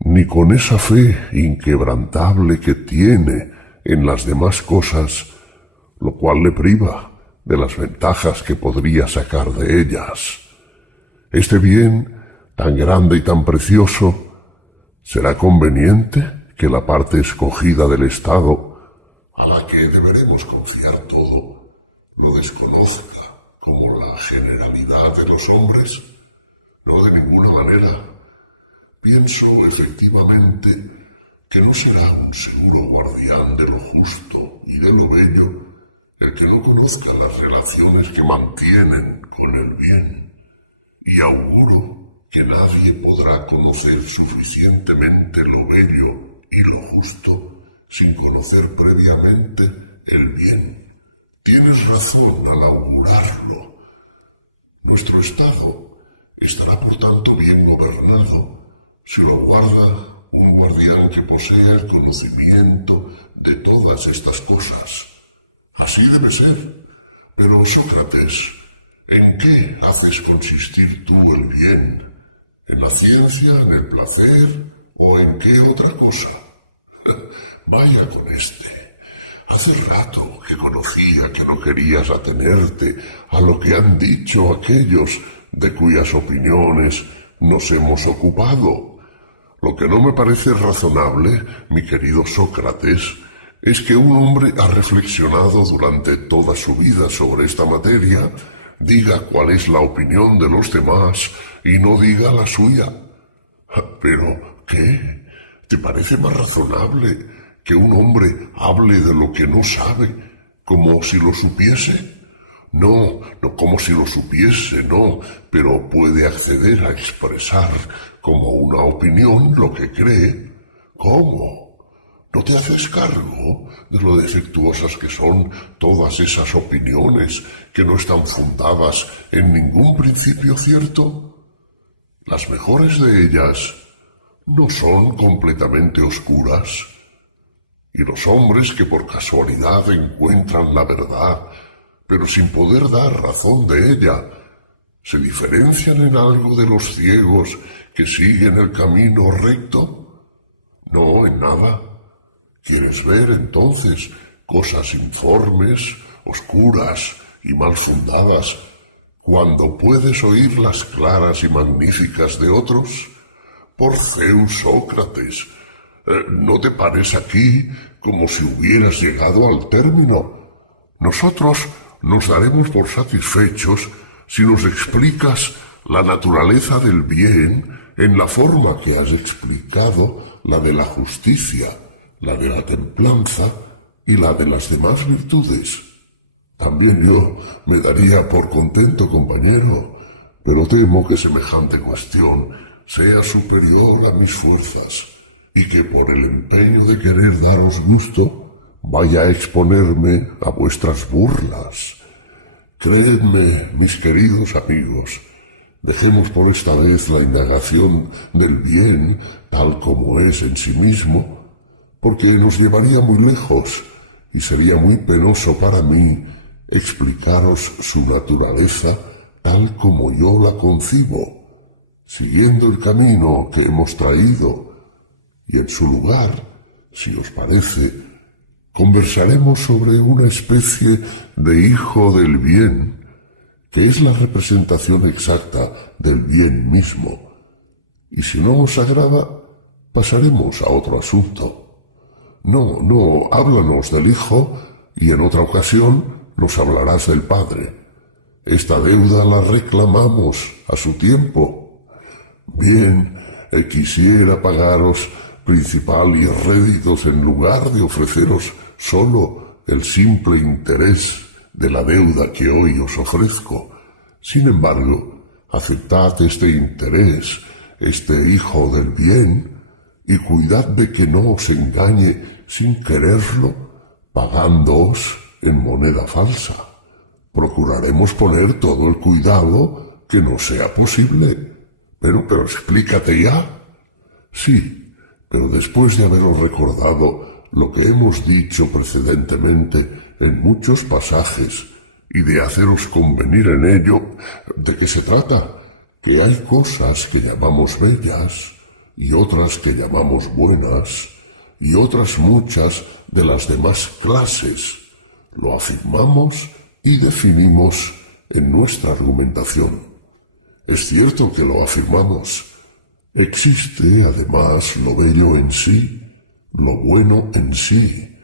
ni con esa fe inquebrantable que tiene en las demás cosas, lo cual le priva de las ventajas que podría sacar de ellas. Este bien, tan grande y tan precioso, ¿será conveniente que la parte escogida del Estado, a la que deberemos confiar todo, lo desconozca como la generalidad de los hombres? No, de ninguna manera. Pienso efectivamente que no será un seguro guardián de lo justo y de lo bello el que no conozca las relaciones que mantienen con el bien, y auguro que nadie podrá conocer suficientemente lo bello y lo justo sin conocer previamente el bien. Tienes razón al augurarlo. Nuestro Estado estará por tanto bien gobernado si lo guarda un guardián que posea el conocimiento de todas estas cosas. Así debe ser. Pero, Sócrates, ¿en qué haces consistir tú el bien? ¿En la ciencia, en el placer o en qué otra cosa? Vaya con este. Hace rato que conocía que no querías atenerte a lo que han dicho aquellos de cuyas opiniones nos hemos ocupado. Lo que no me parece razonable, mi querido Sócrates, es que un hombre ha reflexionado durante toda su vida sobre esta materia, diga cuál es la opinión de los demás y no diga la suya. Pero, ¿qué? ¿Te parece más razonable que un hombre hable de lo que no sabe, como si lo supiese? No, no como si lo supiese, no, pero puede acceder a expresar como una opinión lo que cree. ¿Cómo? ¿No te haces cargo de lo defectuosas que son todas esas opiniones que no están fundadas en ningún principio cierto? Las mejores de ellas no son completamente oscuras, y los hombres que por casualidad encuentran la verdad, pero sin poder dar razón de ella, ¿se diferencian en algo de los ciegos que siguen el camino recto? No, en nada. ¿Quieres ver entonces cosas informes, oscuras y mal fundadas, cuando puedes oírlas claras y magníficas de otros? Por Zeus, Sócrates, ¿no te parece aquí como si hubieras llegado al término? Nosotros nos daremos por satisfechos si nos explicas la naturaleza del bien en la forma que has explicado la de la justicia, la de la templanza y la de las demás virtudes. También yo me daría por contento, compañero, pero temo que semejante cuestión sea superior a mis fuerzas y que por el empeño de querer daros gusto vaya a exponerme a vuestras burlas. Creedme, mis queridos amigos, dejemos por esta vez la indagación del bien tal como es en sí mismo, porque nos llevaría muy lejos y sería muy penoso para mí explicaros su naturaleza tal como yo la concibo, siguiendo el camino que hemos traído, y en su lugar, si os parece, conversaremos sobre una especie de hijo del bien, que es la representación exacta del bien mismo, y si no os agrada, pasaremos a otro asunto. No, háblanos del hijo, y en otra ocasión nos hablarás del padre. Esta deuda la reclamamos a su tiempo. Bien, quisiera pagaros principal y réditos en lugar de ofreceros solo el simple interés de la deuda que hoy os ofrezco. Sin embargo, aceptad este interés, este hijo del bien, y cuidad de que no os engañe sin quererlo, pagándoos en moneda falsa. Procuraremos poner todo el cuidado que nos sea posible. Pero explícate ya. Sí, pero después de haberos recordado lo que hemos dicho precedentemente en muchos pasajes y de haceros convenir en ello, ¿de qué se trata? Que hay cosas que llamamos bellas y otras que llamamos buenas y otras muchas de las demás clases. Lo afirmamos y definimos en nuestra argumentación. Es cierto que lo afirmamos. Existe, además, lo bello en sí, lo bueno en sí,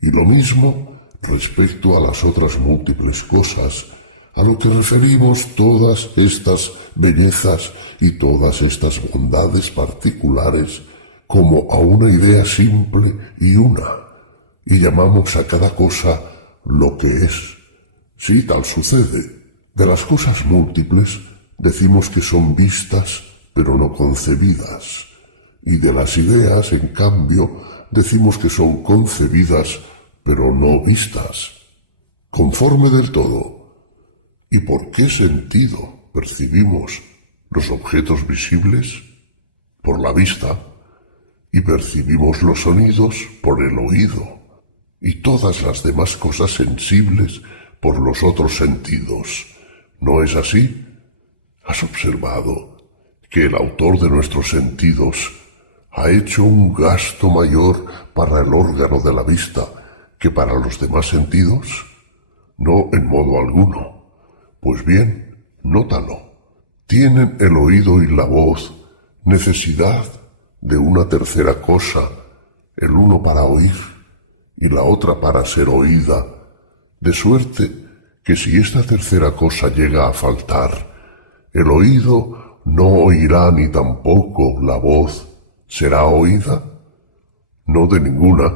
y lo mismo respecto a las otras múltiples cosas, a lo que referimos todas estas bellezas y todas estas bondades particulares como a una idea simple y una, y llamamos a cada cosa lo que es. Sí, tal sucede. De las cosas múltiples decimos que son vistas pero no concebidas, y de las ideas, en cambio, decimos que son concebidas pero no vistas. Conforme del todo. ¿Y por qué sentido percibimos los objetos visibles? Por la vista, y percibimos los sonidos por el oído, y todas las demás cosas sensibles por los otros sentidos. ¿No es así? ¿Has observado que el autor de nuestros sentidos ha hecho un gasto mayor para el órgano de la vista que para los demás sentidos? No, en modo alguno. Pues bien, nótalo. Tienen el oído y la voz necesidad de una tercera cosa, el uno para oír y la otra para ser oída, de suerte que si esta tercera cosa llega a faltar, el oído no oirá ni tampoco la voz será oída. No de ninguna.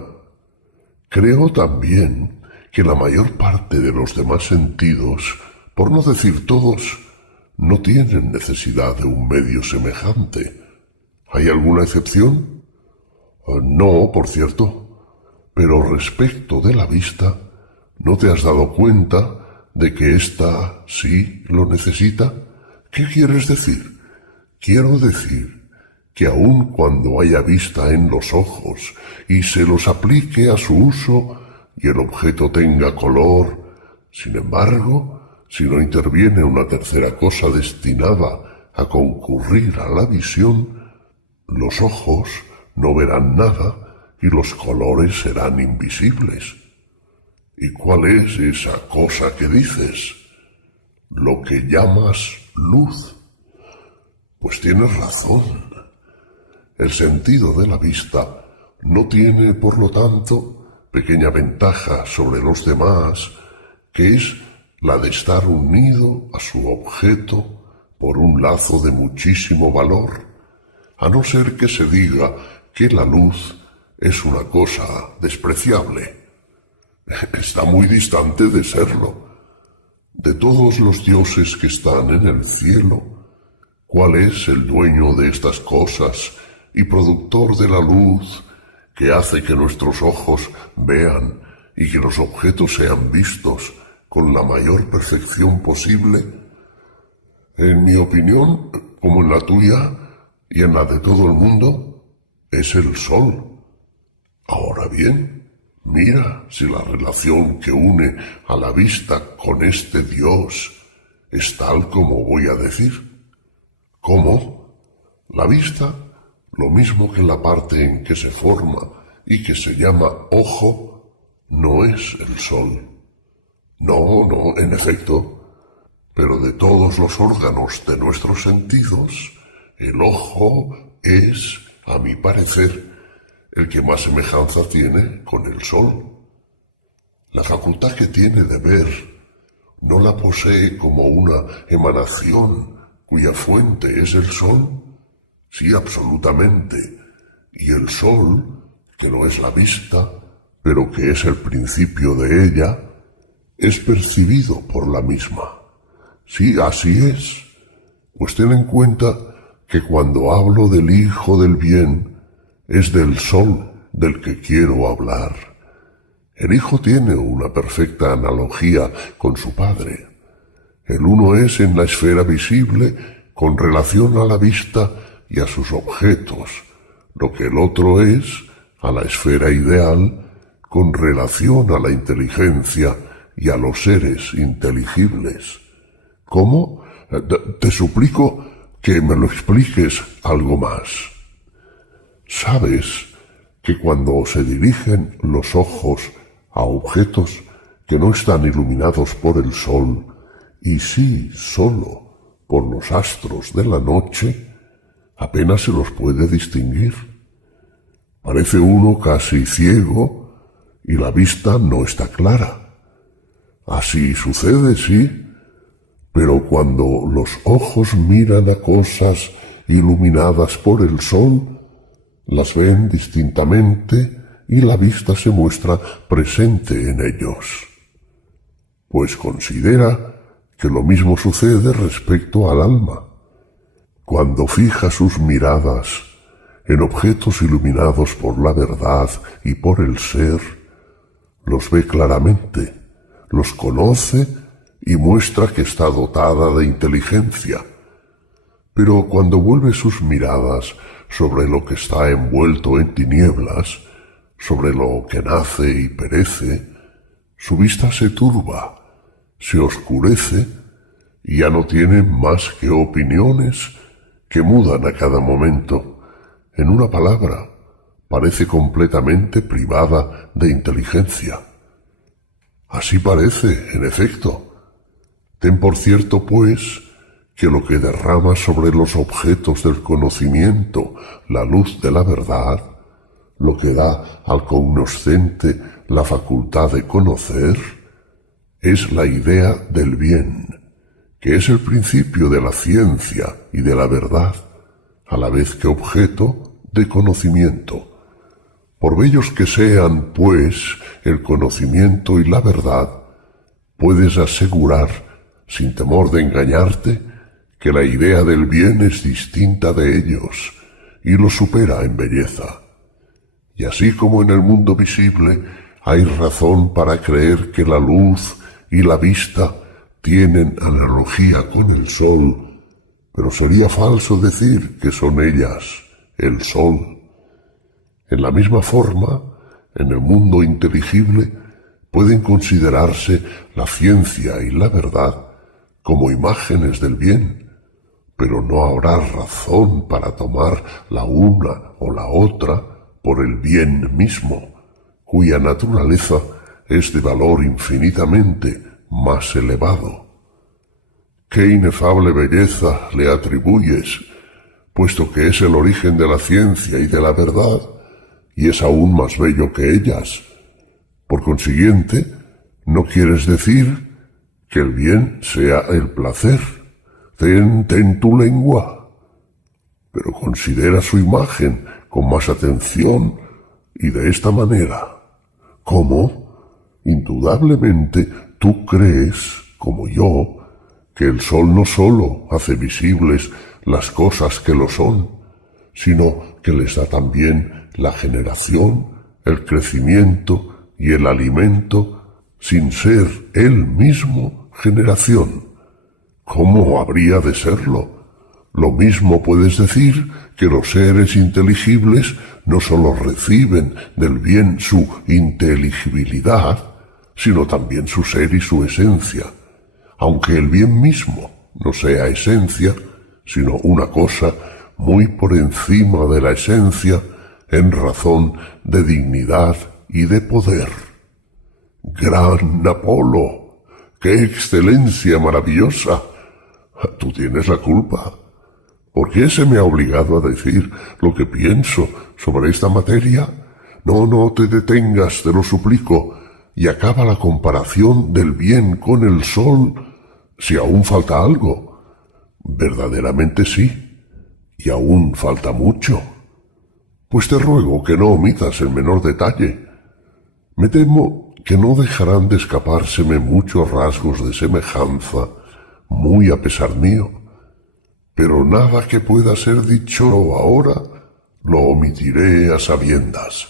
Creo también que la mayor parte de los demás sentidos, por no decir todos, no tienen necesidad de un medio semejante. ¿Hay alguna excepción? No, por cierto. Pero respecto de la vista, ¿no te has dado cuenta de que ésta sí lo necesita? ¿Qué quieres decir? Quiero decir que aun cuando haya vista en los ojos y se los aplique a su uso y el objeto tenga color, sin embargo, si no interviene una tercera cosa destinada a concurrir a la visión, los ojos no verán nada y los colores serán invisibles. ¿Y cuál es esa cosa que dices? Lo que llamas luz. Pues tienes razón. El sentido de la vista no tiene, por lo tanto, pequeña ventaja sobre los demás, que es la de estar unido a su objeto por un lazo de muchísimo valor, a no ser que se diga que la luz es una cosa despreciable. Está muy distante de serlo. De todos los dioses que están en el cielo, ¿cuál es el dueño de estas cosas y productor de la luz que hace que nuestros ojos vean y que los objetos sean vistos con la mayor perfección posible? En mi opinión, como en la tuya y en la de todo el mundo, es el sol. Ahora bien, Mira si la relación que une a la vista con este Dios es tal como voy a decir. ¿Cómo? La vista, lo mismo que la parte en que se forma y que se llama ojo, no es el sol. No, en efecto, pero de todos los órganos de nuestros sentidos, el ojo es, a mi parecer, el que más semejanza tiene con el sol. La facultad que tiene de ver no la posee como una emanación cuya fuente es el sol. Sí, absolutamente. Y el sol, que no es la vista, pero que es el principio de ella, es percibido por la misma. Sí, así es. Pues ten en cuenta que cuando hablo del Hijo del Bien, es del sol del que quiero hablar. El Hijo tiene una perfecta analogía con su Padre. El uno es en la esfera visible con relación a la vista y a sus objetos, lo que el otro es a la esfera ideal con relación a la inteligencia y a los seres inteligibles. ¿Cómo? Te suplico que me lo expliques algo más. ¿Sabes que cuando se dirigen los ojos a objetos que no están iluminados por el sol, y sí solo por los astros de la noche, apenas se los puede distinguir? Parece uno casi ciego y la vista no está clara. Así sucede, sí, pero cuando los ojos miran a cosas iluminadas por el sol, las ven distintamente y la vista se muestra presente en ellos. Pues considera que lo mismo sucede respecto al alma. Cuando fija sus miradas en objetos iluminados por la verdad y por el ser, los ve claramente, los conoce y muestra que está dotada de inteligencia. Pero cuando vuelve sus miradas sobre lo que está envuelto en tinieblas, sobre lo que nace y perece, su vista se turba, se oscurece y ya no tiene más que opiniones que mudan a cada momento. En una palabra, parece completamente privada de inteligencia. Así parece, en efecto. Ten por cierto, pues, que lo que derrama sobre los objetos del conocimiento la luz de la verdad, lo que da al cognoscente la facultad de conocer, es la idea del bien, que es el principio de la ciencia y de la verdad, a la vez que objeto de conocimiento. Por bellos que sean, pues, el conocimiento y la verdad, puedes asegurar, sin temor de engañarte, que la idea del bien es distinta de ellos y lo supera en belleza. Y así como en el mundo visible hay razón para creer que la luz y la vista tienen analogía con el sol, pero sería falso decir que son ellas el sol. En la misma forma, en el mundo inteligible pueden considerarse la ciencia y la verdad como imágenes del bien, pero no habrá razón para tomar la una o la otra por el bien mismo, cuya naturaleza es de valor infinitamente más elevado. ¿Qué inefable belleza le atribuyes, puesto que es el origen de la ciencia y de la verdad, y es aún más bello que ellas? Por consiguiente, no quieres decir que el bien sea el placer. Ten tu lengua, pero considera su imagen con más atención y de esta manera. ¿Cómo? Indudablemente tú crees, como yo, que el sol no sólo hace visibles las cosas que lo son, sino que les da también la generación, el crecimiento y el alimento, sin ser él mismo generación. ¿Cómo habría de serlo? Lo mismo puedes decir que los seres inteligibles no sólo reciben del bien su inteligibilidad, sino también su ser y su esencia, aunque el bien mismo no sea esencia, sino una cosa muy por encima de la esencia en razón de dignidad y de poder. ¡Gran Apolo! ¡Qué excelencia maravillosa! Tú tienes la culpa. ¿Por qué se me ha obligado a decir lo que pienso sobre esta materia? No te detengas, te lo suplico, y acaba la comparación del bien con el sol, si aún falta algo. Verdaderamente sí, y aún falta mucho. Pues te ruego que no omitas el menor detalle. Me temo que no dejarán de escapárseme muchos rasgos de semejanza, muy a pesar mío. Pero nada que pueda ser dicho ahora lo omitiré a sabiendas.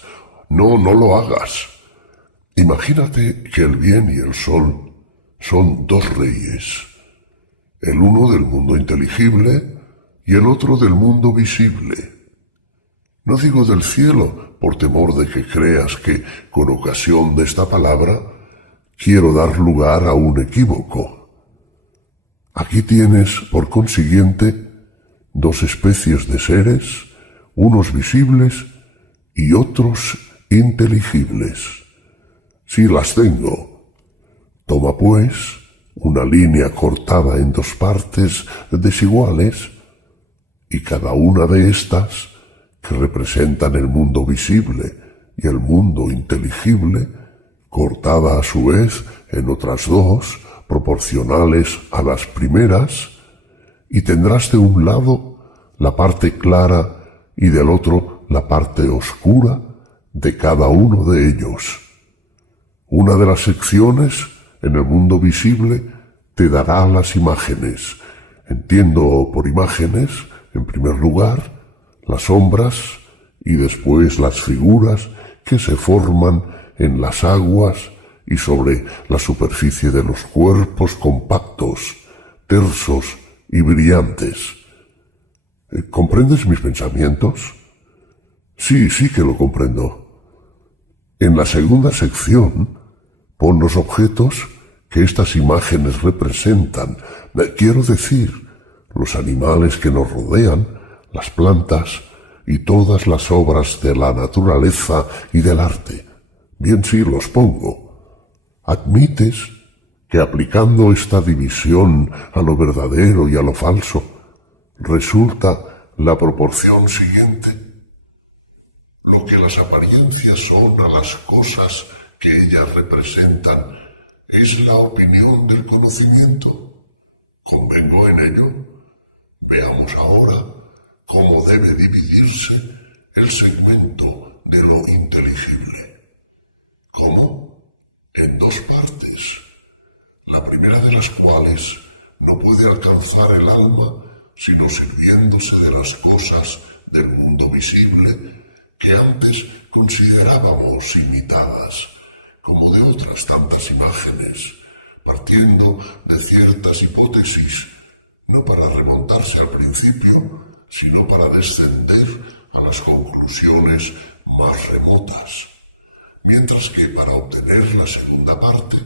No lo hagas. Imagínate que el bien y el sol son dos reyes, el uno del mundo inteligible y el otro del mundo visible. No digo del cielo por temor de que creas que, con ocasión de esta palabra, quiero dar lugar a un equívoco. Aquí tienes, por consiguiente, dos especies de seres, unos visibles y otros inteligibles. Sí las tengo. Toma, pues, una línea cortada en dos partes desiguales, y cada una de estas, que representan el mundo visible y el mundo inteligible, cortada a su vez en otras dos, proporcionales a las primeras, y tendrás de un lado la parte clara y del otro la parte oscura de cada uno de ellos. Una de las secciones en el mundo visible te dará las imágenes. Entiendo por imágenes, en primer lugar, las sombras y después las figuras que se forman en las aguas y sobre la superficie de los cuerpos compactos, tersos y brillantes. ¿Comprendes mis pensamientos? Sí que lo comprendo. En la segunda sección, pon los objetos que estas imágenes representan, quiero decir, los animales que nos rodean, las plantas y todas las obras de la naturaleza y del arte. Bien, sí, los pongo. ¿Admites que aplicando esta división a lo verdadero y a lo falso, resulta la proporción siguiente? Lo que las apariencias son a las cosas que ellas representan es la opinión del conocimiento. ¿Convengo en ello? Veamos ahora cómo debe dividirse el segmento de lo inteligible. ¿Cómo? En dos partes, la primera de las cuales no puede alcanzar el alma sino sirviéndose de las cosas del mundo visible que antes considerábamos imitadas, como de otras tantas imágenes, partiendo de ciertas hipótesis, no para remontarse al principio, sino para descender a las conclusiones más remotas. Mientras que para obtener la segunda parte,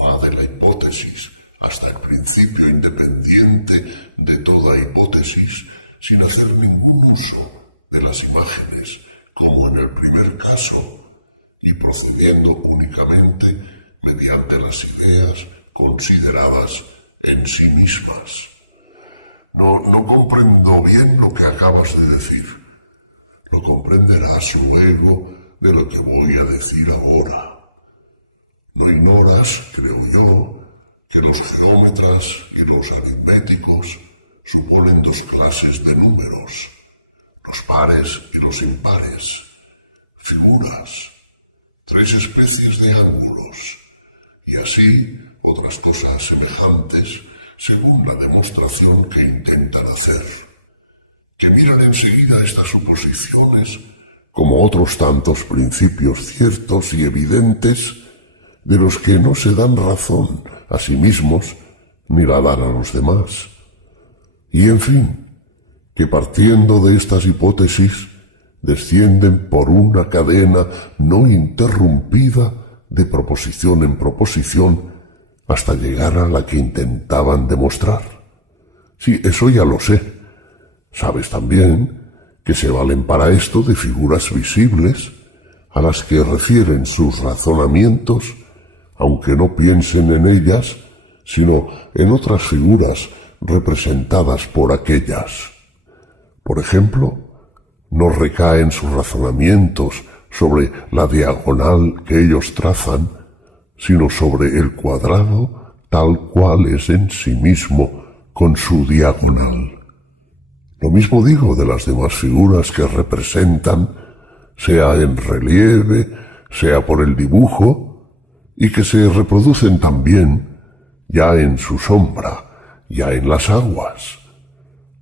va de la hipótesis hasta el principio independiente de toda hipótesis, sin hacer ningún uso de las imágenes, como en el primer caso, y procediendo únicamente mediante las ideas consideradas en sí mismas. No comprendo bien lo que acabas de decir. Lo comprenderás luego de lo que voy a decir ahora. No ignoras, creo yo, que los geómetras y los aritméticos suponen dos clases de números, los pares y los impares, figuras, tres especies de ángulos, y así otras cosas semejantes según la demostración que intentan hacer, que miran enseguida estas suposiciones como otros tantos principios ciertos y evidentes de los que no se dan razón a sí mismos ni la dan a los demás. Y en fin, que partiendo de estas hipótesis descienden por una cadena no interrumpida de proposición en proposición hasta llegar a la que intentaban demostrar. Sí, eso ya lo sé. Sabes también que se valen para esto de figuras visibles a las que refieren sus razonamientos, aunque no piensen en ellas, sino en otras figuras representadas por aquellas. Por ejemplo, no recaen sus razonamientos sobre la diagonal que ellos trazan, sino sobre el cuadrado tal cual es en sí mismo con su diagonal. Lo mismo digo de las demás figuras que representan, sea en relieve, sea por el dibujo, y que se reproducen también ya en su sombra, ya en las aguas.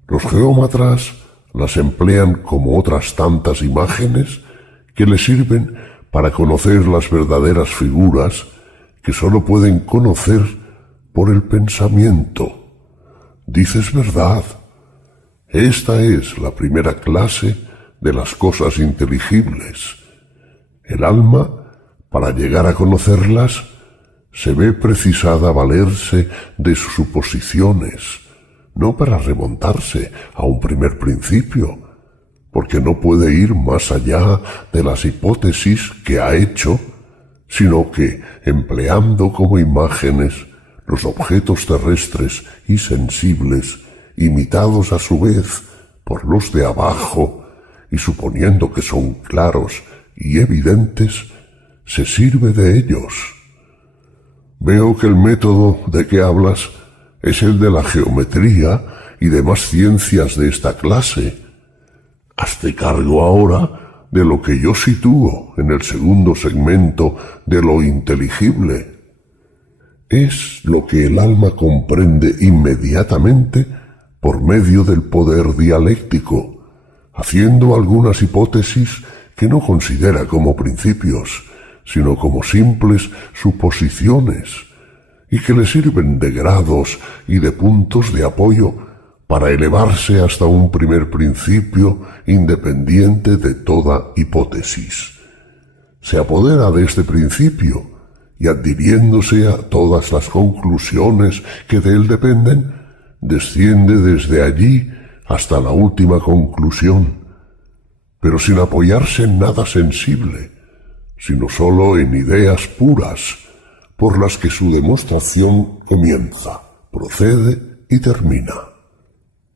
Los geómatras las emplean como otras tantas imágenes que les sirven para conocer las verdaderas figuras que sólo pueden conocer por el pensamiento. Dices verdad. Esta es la primera clase de las cosas inteligibles. El alma, para llegar a conocerlas, se ve precisada a valerse de sus suposiciones, no para remontarse a un primer principio, porque no puede ir más allá de las hipótesis que ha hecho, sino que, empleando como imágenes los objetos terrestres y sensibles, imitados a su vez por los de abajo, y suponiendo que son claros y evidentes, se sirve de ellos. Veo que el método de que hablas es el de la geometría y demás ciencias de esta clase. Hazte cargo ahora de lo que yo sitúo en el segundo segmento de lo inteligible. Es lo que el alma comprende inmediatamente por medio del poder dialéctico, haciendo algunas hipótesis que no considera como principios, sino como simples suposiciones, y que le sirven de grados y de puntos de apoyo para elevarse hasta un primer principio independiente de toda hipótesis. Se apodera de este principio y, adhiriéndose a todas las conclusiones que de él dependen, desciende desde allí hasta la última conclusión, pero sin apoyarse en nada sensible, sino sólo en ideas puras, por las que su demostración comienza, procede y termina.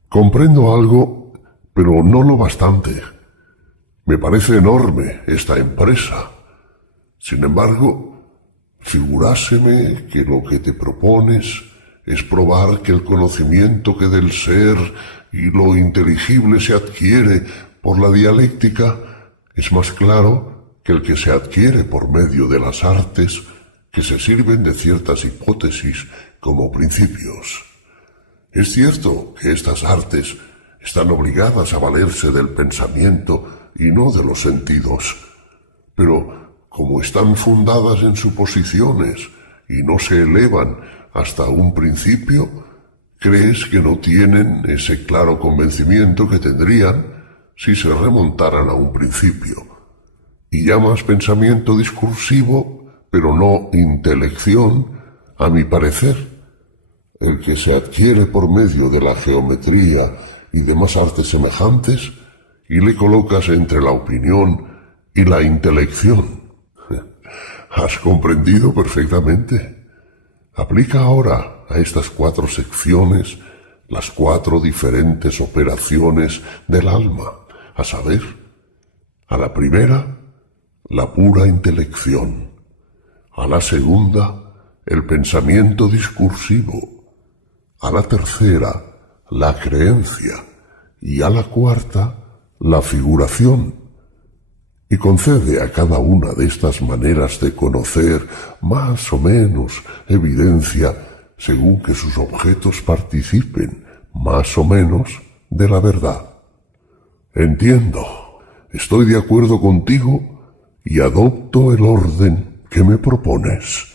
Comprendo algo, pero no lo bastante. Me parece enorme esta empresa. Sin embargo, figuráseme que lo que te propones es probar que el conocimiento que del ser y lo inteligible se adquiere por la dialéctica es más claro que el que se adquiere por medio de las artes que se sirven de ciertas hipótesis como principios. Es cierto que estas artes están obligadas a valerse del pensamiento y no de los sentidos, pero como están fundadas en suposiciones y no se elevan hasta un principio, crees que no tienen ese claro convencimiento que tendrían si se remontaran a un principio. Y llamas pensamiento discursivo, pero no intelección, a mi parecer, el que se adquiere por medio de la geometría y demás artes semejantes, y le colocas entre la opinión y la intelección. Has comprendido perfectamente. Aplica ahora a estas 4 secciones las 4 diferentes operaciones del alma, a saber, a la primera, la pura intelección; a la segunda, el pensamiento discursivo; a la tercera, la creencia; y a la cuarta, la figuración. Y concede a cada una de estas maneras de conocer más o menos evidencia según que sus objetos participen más o menos de la verdad. Entiendo, estoy de acuerdo contigo y adopto el orden que me propones.